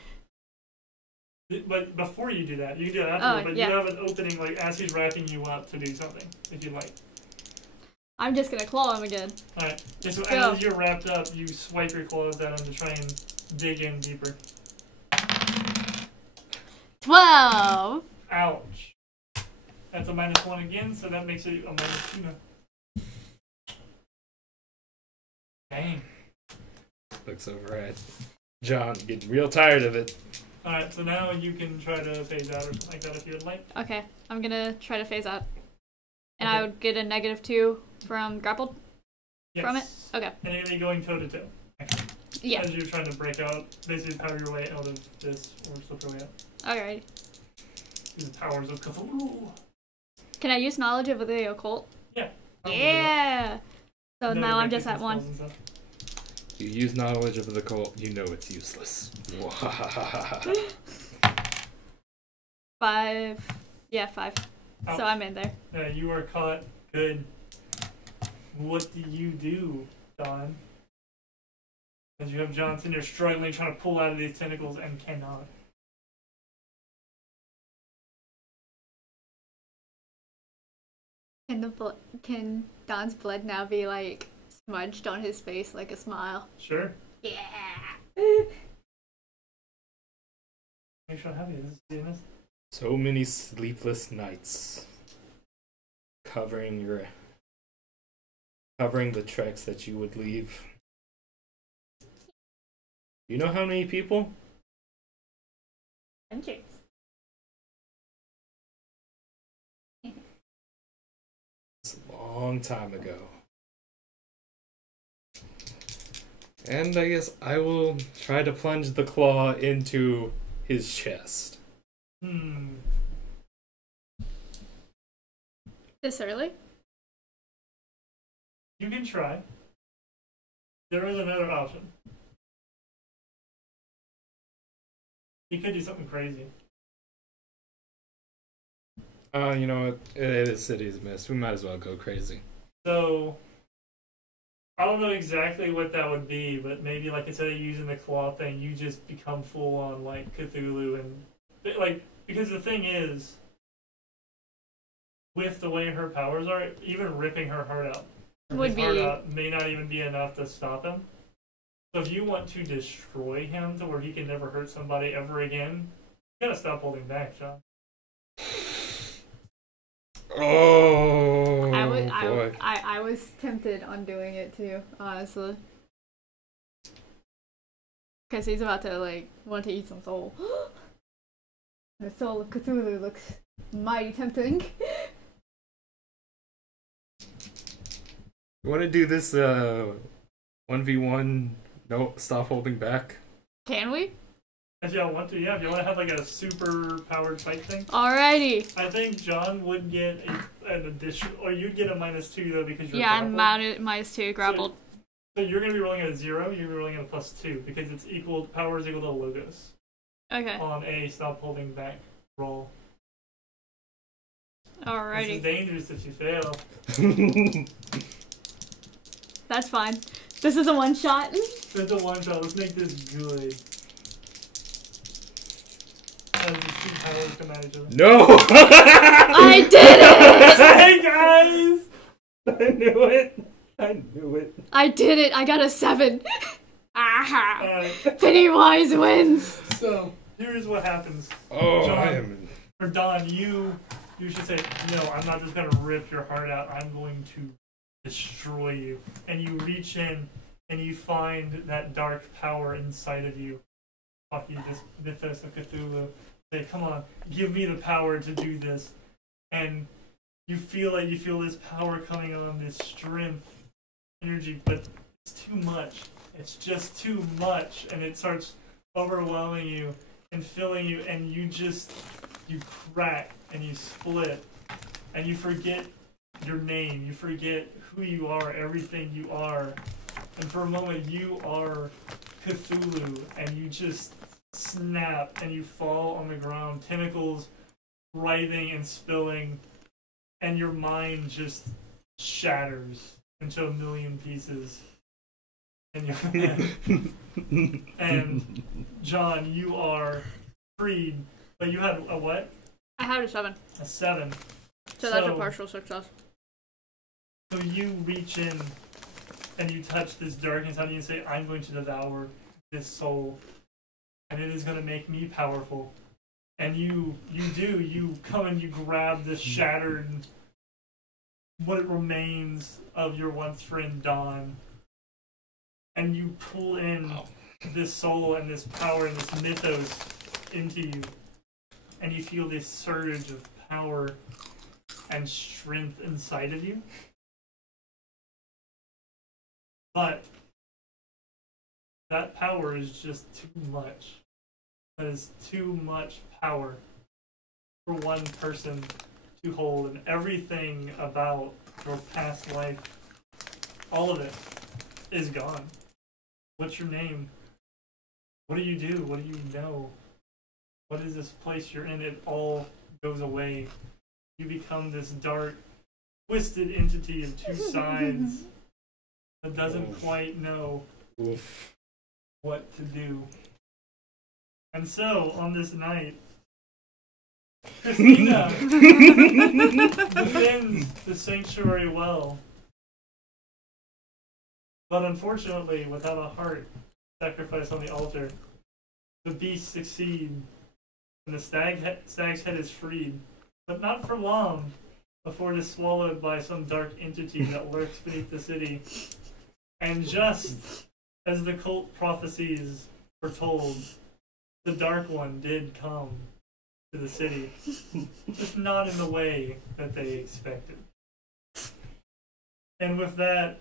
But before you do that, you can do that afterward, but yeah. you have an opening, like, as he's wrapping you up to do something, if you like. I'm just gonna claw him again. Alright, so as you're wrapped up, you swipe your claws at him to try and dig in deeper. 12! Ouch. That's a -1 again, so that makes it a -2 now. Dang. Looks over at John, getting real tired of it. Alright, so now you can try to phase out or something like that if you would like. Okay, I'm gonna try to phase out. And I would get a -2 from grappled? Yes. From it? Okay. And you're going to be going toe to toe. Yeah. As you're trying to break out, basically power your way out of this, or slip your way out. Alright. These are the powers of Cthulhu. Can I use knowledge of the occult? Yeah. Yeah! So No, now I'm make just at 1. You use knowledge of the cult, you know it's useless. 5. Yeah, 5. Ouch. So I'm in there. You are caught. Good. What do you do, Don? As you have John sitting there struggling, trying to pull out of these tentacles and cannot. Can Don's blood now be like smudged on his face like a smile? Sure. Yeah. Make sure I have you. This is serious. So many sleepless nights. Covering the treks that you would leave. You know how many people? Hundreds. It's a long time ago. And I guess I will try to plunge the claw into his chest. This early? You can try. There is another option. He could do something crazy. You know what? It is City's Mist. We might as well go crazy. So, I don't know exactly what that would be, but maybe, like, instead of using the claw thing, you just become full on, like, Cthulhu and, like, because the thing is, with the way her powers are, even ripping her heart out, may not even be enough to stop him. So if you want to destroy him to where he can never hurt somebody ever again, you gotta stop holding back, John. Oh, boy. I was tempted on doing it too, honestly. Because he's about to, like, want to eat some soul. The soul of Cthulhu looks mighty tempting. You want to do this 1v1, no, stop holding back? Can we? If y'all want to, yeah. If you want to have, like, a super powered fight thing. Alrighty. I think John would get an additional, or you'd get a -2 though because you're grappled. I'm mounted -2 grappled. So you're going to be rolling at a 0, you're going to be rolling at a +2 because it's equal, power is equal to logos. Okay. On a stop holding back roll. Alrighty. This is dangerous if you fail. That's fine. This is a one-shot. It's a one-shot. Let's make this good. These two powers come at each other. No! I did it! Hey, guys! I knew it. I knew it. I did it. I got a 7. Aha! Alright. Pennywise wins. So, here's what happens. Oh, John, I am... Or Don, you you should say, no, I'm not just going to rip your heart out. I'm going to destroy you. And you reach in and you find that dark power inside of you. Talking this Mythos of Cthulhu. Say, come on, give me the power to do this. And you feel this power coming on, this strength, energy, but it's too much. It's just too much. And it starts overwhelming you and filling you, and you crack and you split. And you forget your name. You forget who you are, everything you are. And for a moment, you are Cthulhu, and you just snap, and you fall on the ground, tentacles writhing and spilling, and your mind just shatters into a million pieces. And John, you are freed, but you had a what? I had a 7. A 7. So that's a partial success. So you reach in and you touch this darkness and you say, I'm going to devour this soul, and it is going to make me powerful. And you come and you grab this shattered, what remains of your once friend Dawn, and you pull in this soul and this power and this mythos into you, and you feel this surge of power and strength inside of you. But that power is just too much. That is too much power for one person to hold, and everything about your past life, all of it, is gone. What's your name? What do you do? What do you know? What is this place you're in? It all goes away. You become this dark, twisted entity of two sides that doesn't quite know what to do. And so, on this night, Christina defends the sanctuary well. But unfortunately, without a heart sacrificed on the altar, the beasts succeed, and the stag's head is freed. But not for long, before it is swallowed by some dark entity that lurks beneath the city. And just as the cult prophecies foretold, the Dark One did come to the city, just not in the way that they expected. And with that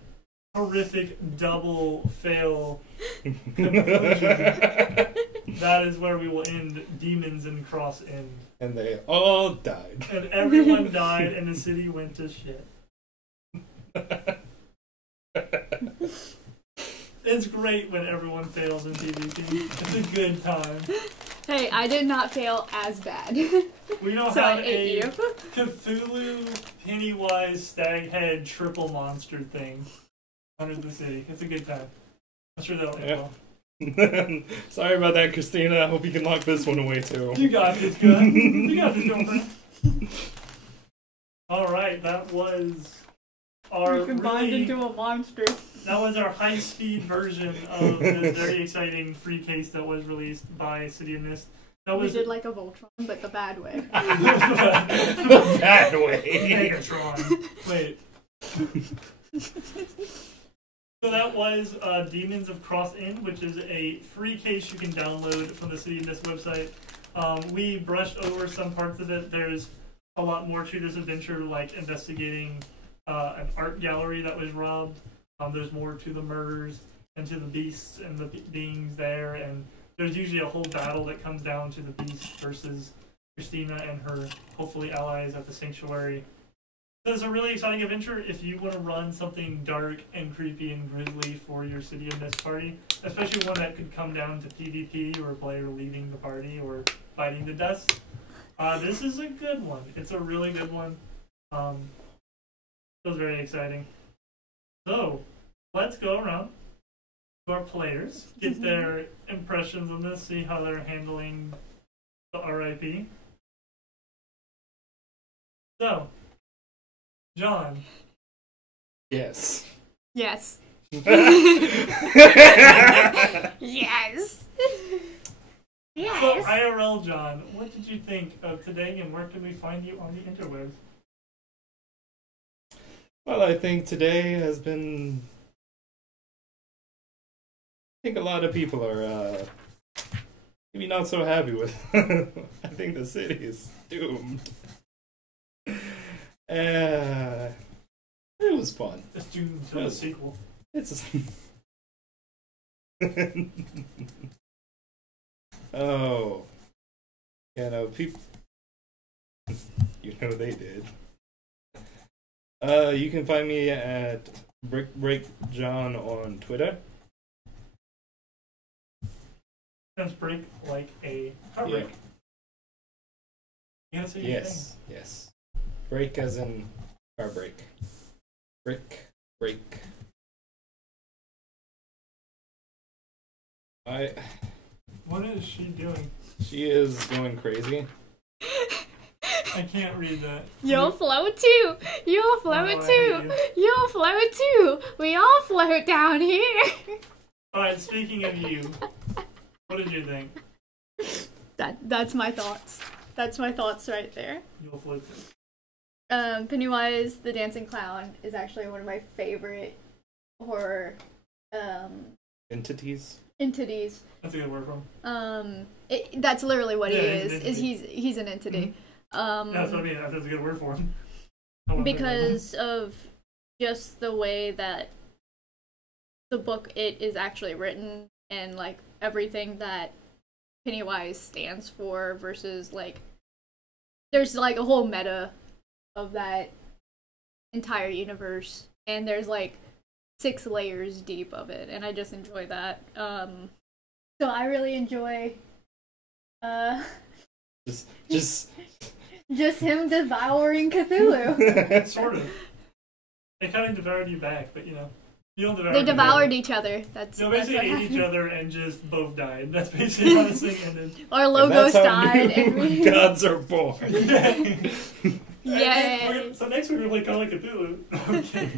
horrific double fail conclusion, that is where we will end Demons in Cross End. And they all died. And everyone died, and the city went to shit. It's great when everyone fails in PvP. It's a good time. Hey, I did not fail as bad. We don't so have I ate a you. Cthulhu, Pennywise, Staghead, triple monster thing under the city. It's a good time. I'm sure that'll end well. Sorry about that, Christina. I hope you can lock this one away too. You got this, good. You got this, girlfriend. Alright, that was our We combined into a monster. That was our high-speed version of the very exciting free case that was released by City of Mist. That was We did like a Voltron, but the bad way. The bad way. Megatron. Wait. So that was Demons of Cross End, which is a free case you can download from the City of Mist website. We brushed over some parts of it. There's a lot more to this adventure, like investigating an art gallery that was robbed. There's more to the murders and to the beasts and the beings there, and there's usually a whole battle that comes down to the beast versus Christina and her, hopefully, allies at the sanctuary. So it's a really exciting adventure if you want to run something dark and creepy and grisly for your City of Mist party, especially one that could come down to PvP or a player leaving the party or biting the dust. This is a good one. It's a really good one. It was very exciting. So, let's go around to our players, get their impressions on this, see how they're handling the RIP. So, John. Yes. Yes. Yes. Yes. So, IRL John, what did you think of today, and where can we find you on the interwebs? Well, I think today has been. I think a lot of people are maybe not so happy with. I think the city is doomed. It was fun. It's doomed to a sequel. It's. Oh, yeah, no, people. You know they did. You can find me at BrickBreakJohn on Twitter. Sounds break like a car break. You gotta say Yes, yes. Break as in car break. Break. What is she doing? She is going crazy. I can't read that. You'll float too. You'll float too. You'll float too. We all float down here. Alright, speaking of you, what did you think? That's my thoughts. That's my thoughts right there. You'll float too. Pennywise the Dancing Clown is actually one of my favorite horror Entities. That's a good word for him. That's literally what he he's is. He's an entity. Mm-hmm. That's what I mean. That's a good word for him. Because of just the way that the book it is actually written and like everything that Pennywise stands for versus like there's like a whole meta of that entire universe and there's like 6 layers deep of it and I just enjoy that. So I really enjoy just him devouring Cthulhu. Sort of. They kind of devoured you back, but you know. You don't devour They devoured each other. That's basically that's ate each other and just both died. That's basically how this thing ended. Our logos died. And gods are born. Yay! So next week we're going to play Call of Cthulhu. Okay.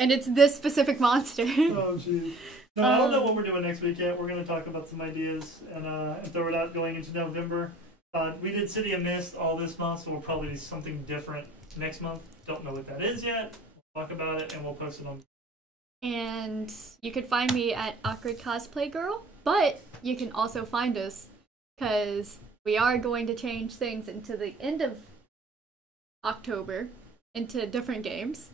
And it's this specific monster. Oh, jeez. No, I don't know what we're doing next week yet. We're going to talk about some ideas and throw it out going into November. We did City of Mist all this month, so we'll probably do something different next month. Don't know what that is yet. We'll talk about it, and we'll post it on. And you could find me at Awkward Cosplay Girl, but you can also find us because we are going to change things into the end of October into different games.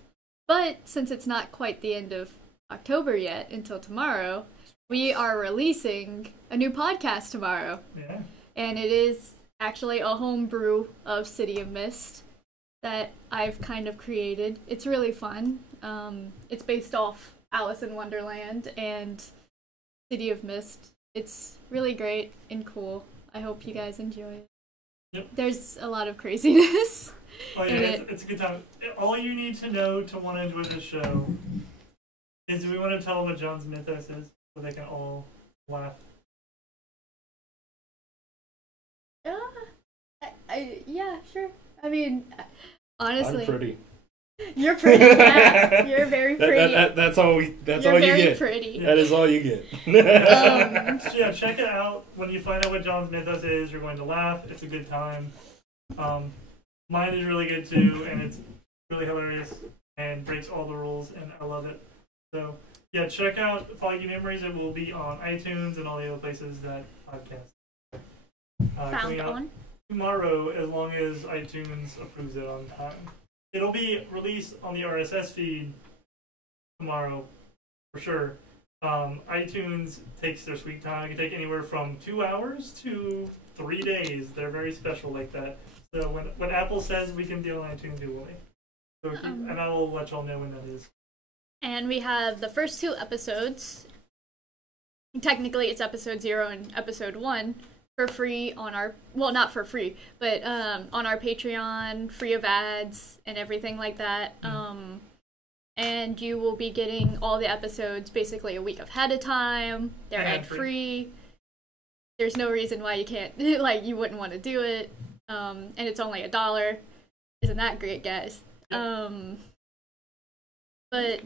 But since it's not quite the end of October yet until tomorrow, we are releasing a new podcast tomorrow. Yeah. And it is actually a homebrew of City of Mist that I've kind of created. It's really fun. It's based off Alice in Wonderland and City of Mist. It's really great and cool. I hope you guys enjoy it. Yep. There's a lot of craziness. Oh yeah, it's a good time. All you need to know to want to enjoy this show is we want to tell them what John's Mythos is so they can all laugh. Yeah, sure. I mean, honestly, I'm pretty. You're pretty. Yeah, you're very pretty. That's all you get. Very pretty. That is all you get. So yeah, check it out. When you find out what John's Mythos is, you're going to laugh. It's a good time. Mine is really good too, and it's really hilarious and breaks all the rules, and I love it. So yeah, check out Foggy Memories. It will be on iTunes and all the other places that podcasts Found on tomorrow, as long as iTunes approves it on time. It'll be released on the RSS feed tomorrow, for sure. iTunes takes their sweet time. It can take anywhere from 2 hours to 3 days. They're very special like that. So when Apple says we can be on iTunes, we will. So and I will let y'all know when that is. And we have the first 2 episodes. Technically, it's episode 0 and episode 1 for free on our, well, not for free, but on our Patreon, free of ads and everything like that. And you will be getting all the episodes basically a week ahead of time. They're ad-free. There's no reason why you can't, like, you wouldn't want to do it. And it's only $1. Isn't that great, guys? Yep. But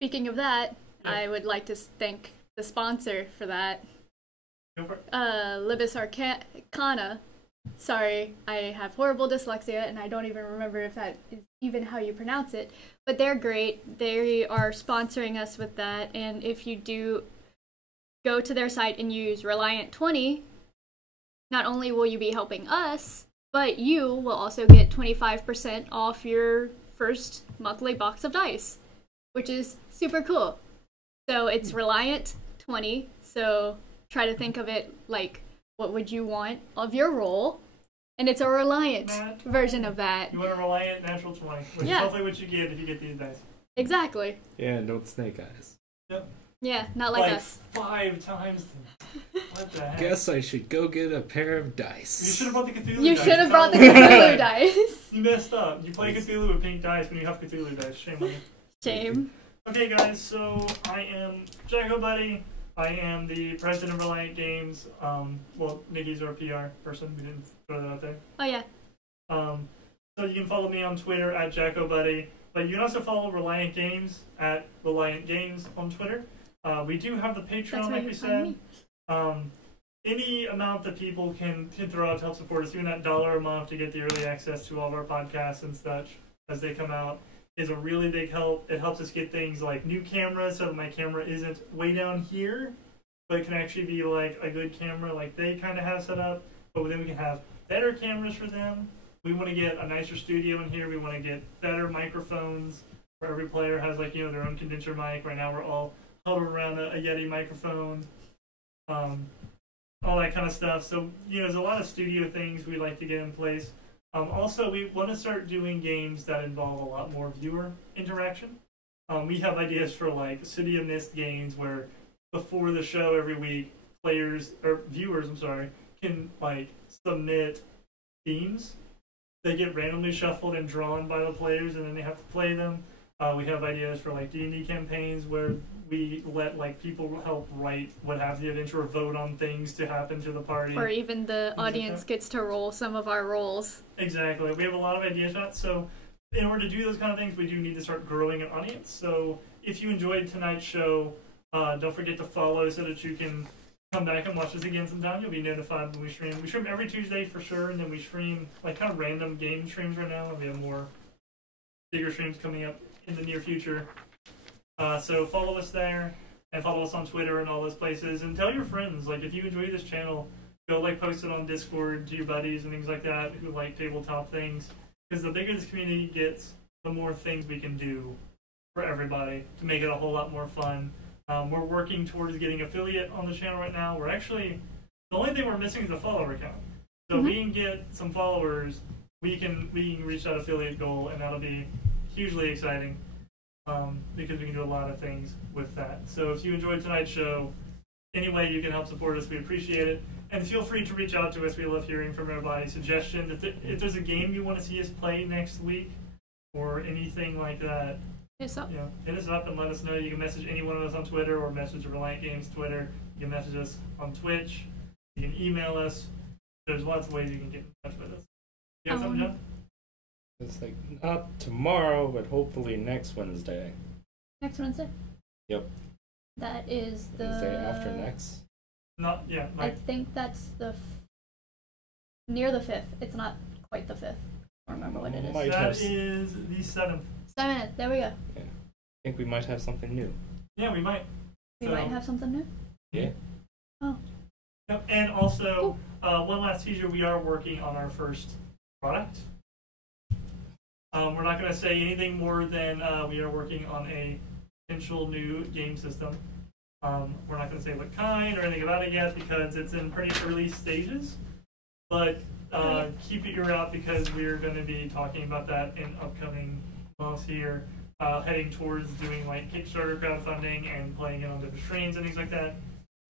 speaking of that, I would like to thank the sponsor for that. Go for it. Libis Arcana. Sorry, I have horrible dyslexia and I don't even remember if that is even how you pronounce it. But they're great. They are sponsoring us with that. And if you do go to their site and use Reliant20, not only will you be helping us, but you will also get 25% off your first monthly box of dice, which is super cool. So it's Reliant20, so try to think of it like, what would you want of your roll? And it's a Reliant version of that. You want a Reliant natural 20, which is hopefully what you get if you get these dice. Exactly. Yeah, don't snake eyes. Yep. Yeah, not like us. 5 times. What the heck? Guess I should go get a pair of dice. You should have brought the Cthulhu dice. You should have brought the Cthulhu dice. You messed up. You play Cthulhu with pink dice when you have Cthulhu dice. Shame on you. Shame. Okay, guys, so I am Jacko Buddy. I am the president of Reliant Games. Well, Nikki's our PR person. We didn't throw that out there. Oh, yeah. So you can follow me on Twitter at Jacko Buddy. But you can also follow Reliant Games at Reliant Games on Twitter. We do have the Patreon, like we said. Any amount that people can throw out to help support us, even that $1 a month to get the early access to all of our podcasts and such as they come out, is a really big help. It helps us get things like new cameras, so that my camera isn't way down here, but it can actually be like a good camera like they kind of have set up. But then we can have better cameras for them. We want to get a nicer studio in here. We want to get better microphones where every player has like, you know, their own condenser mic. Right now we're all huddled around a Yeti microphone. All that kind of stuff. So, you know, there's a lot of studio things we like to get in place. Also, we want to start doing games that involve a lot more viewer interaction. We have ideas for like City of Mist games where before the show every week, viewers, can like submit themes. They get randomly shuffled and drawn by the players, and then they have to play them. We have ideas for like D&D campaigns where we let like people help write what have the adventure or vote on things to happen to the party. Or even the audience gets to roll some of our rolls. Exactly. We have a lot of ideas for that. So in order to do those kind of things, we do need to start growing an audience. So if you enjoyed tonight's show, don't forget to follow so that you can come back and watch us again sometime. You'll be notified when we stream. We stream every Tuesday for sure, and then we stream like kind of random game streams right now, and we have more bigger streams coming up in the near future. So follow us there, and follow us on Twitter and all those places, and tell your friends, like, if you enjoy this channel, go like post it on Discord to your buddies and things like that who like tabletop things, because the bigger this community gets, the more things we can do for everybody to make it a whole lot more fun. We're working towards getting affiliate on the channel right now. We're actually, the only thing we're missing is a follower count. So if we can get some followers, we can reach that affiliate goal, and that'll be hugely exciting, because we can do a lot of things with that. So if you enjoyed tonight's show, any way you can help support us, we appreciate it. And feel free to reach out to us. We love hearing from everybody. Suggestions. If there's a game you want to see us play next week or anything like that, hit us up and let us know. You can message any one of us on Twitter or message Reliant Games Twitter. You can message us on Twitch. You can email us. There's lots of ways you can get in touch with us. You have something, John? It's like, not tomorrow, but hopefully next Wednesday. Next Wednesday? Yep. That is the... Wednesday after next? I think that's near the 5th. It's not quite the 5th. I don't remember what it is. That is the 7th. 7th, there we go. Yeah. I think we might have something new. Yeah, we might. We might have something new? Yeah. Oh. Yep. And also, one last teaser, we are working on our first product. We're not going to say anything more than we are working on a potential new game system. We're not going to say what kind or anything about it yet because it's in pretty early stages. But keep your ear out because we're going to be talking about that in upcoming months here, heading towards doing like Kickstarter crowdfunding and playing it on different streams and things like that.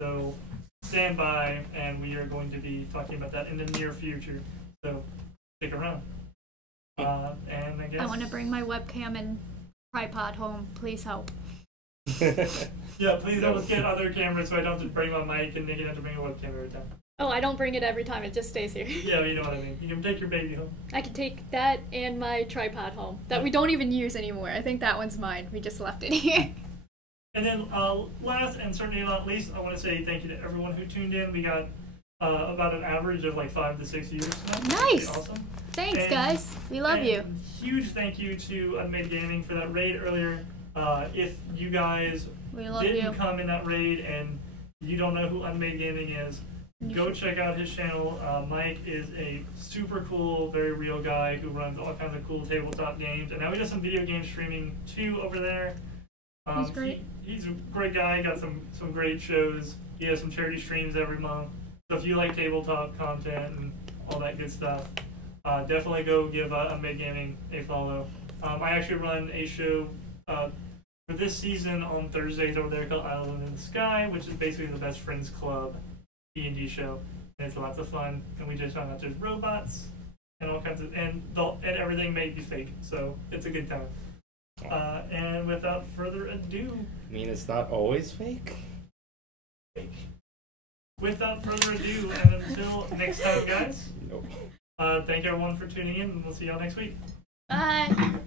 So stand by, and we are going to be talking about that in the near future. So stick around. And I guess I want to bring my webcam and tripod home. Please help. Yeah, please help us get other cameras so I don't have to bring my mic and Nikki have to bring a webcam every time. Oh, I don't bring it every time. It just stays here. Yeah, you know what I mean. You can take your baby home. I can take that and my tripod home that we don't even use anymore. I think that one's mine. We just left it here. And then last and certainly not least, I want to say thank you to everyone who tuned in. We got about an average of like 5 to 6 viewers now. Nice. Awesome. Thanks, guys. We love you. Huge thank you to Unmade Gaming for that raid earlier. If you guys didn't come in that raid and you don't know who Unmade Gaming is, go check out his channel. Mike is a super cool, very real guy who runs all kinds of cool tabletop games. And now he does some video game streaming too over there. He's great. He's a great guy. Got some great shows. He has some charity streams every month. So if you like tabletop content and all that good stuff, definitely go give Unmade Gaming a follow. I actually run a show for this season on Thursdays over there called Island in the Sky, which is basically the Best Friends Club D&D show. And it's lots of fun. And we just found out there's robots and all kinds of and everything may be fake. So it's a good time. And without further ado, I mean, it's not always fake. Without further ado, and until next time, guys. Nope. Thank everyone for tuning in, and we'll see y'all next week. Bye.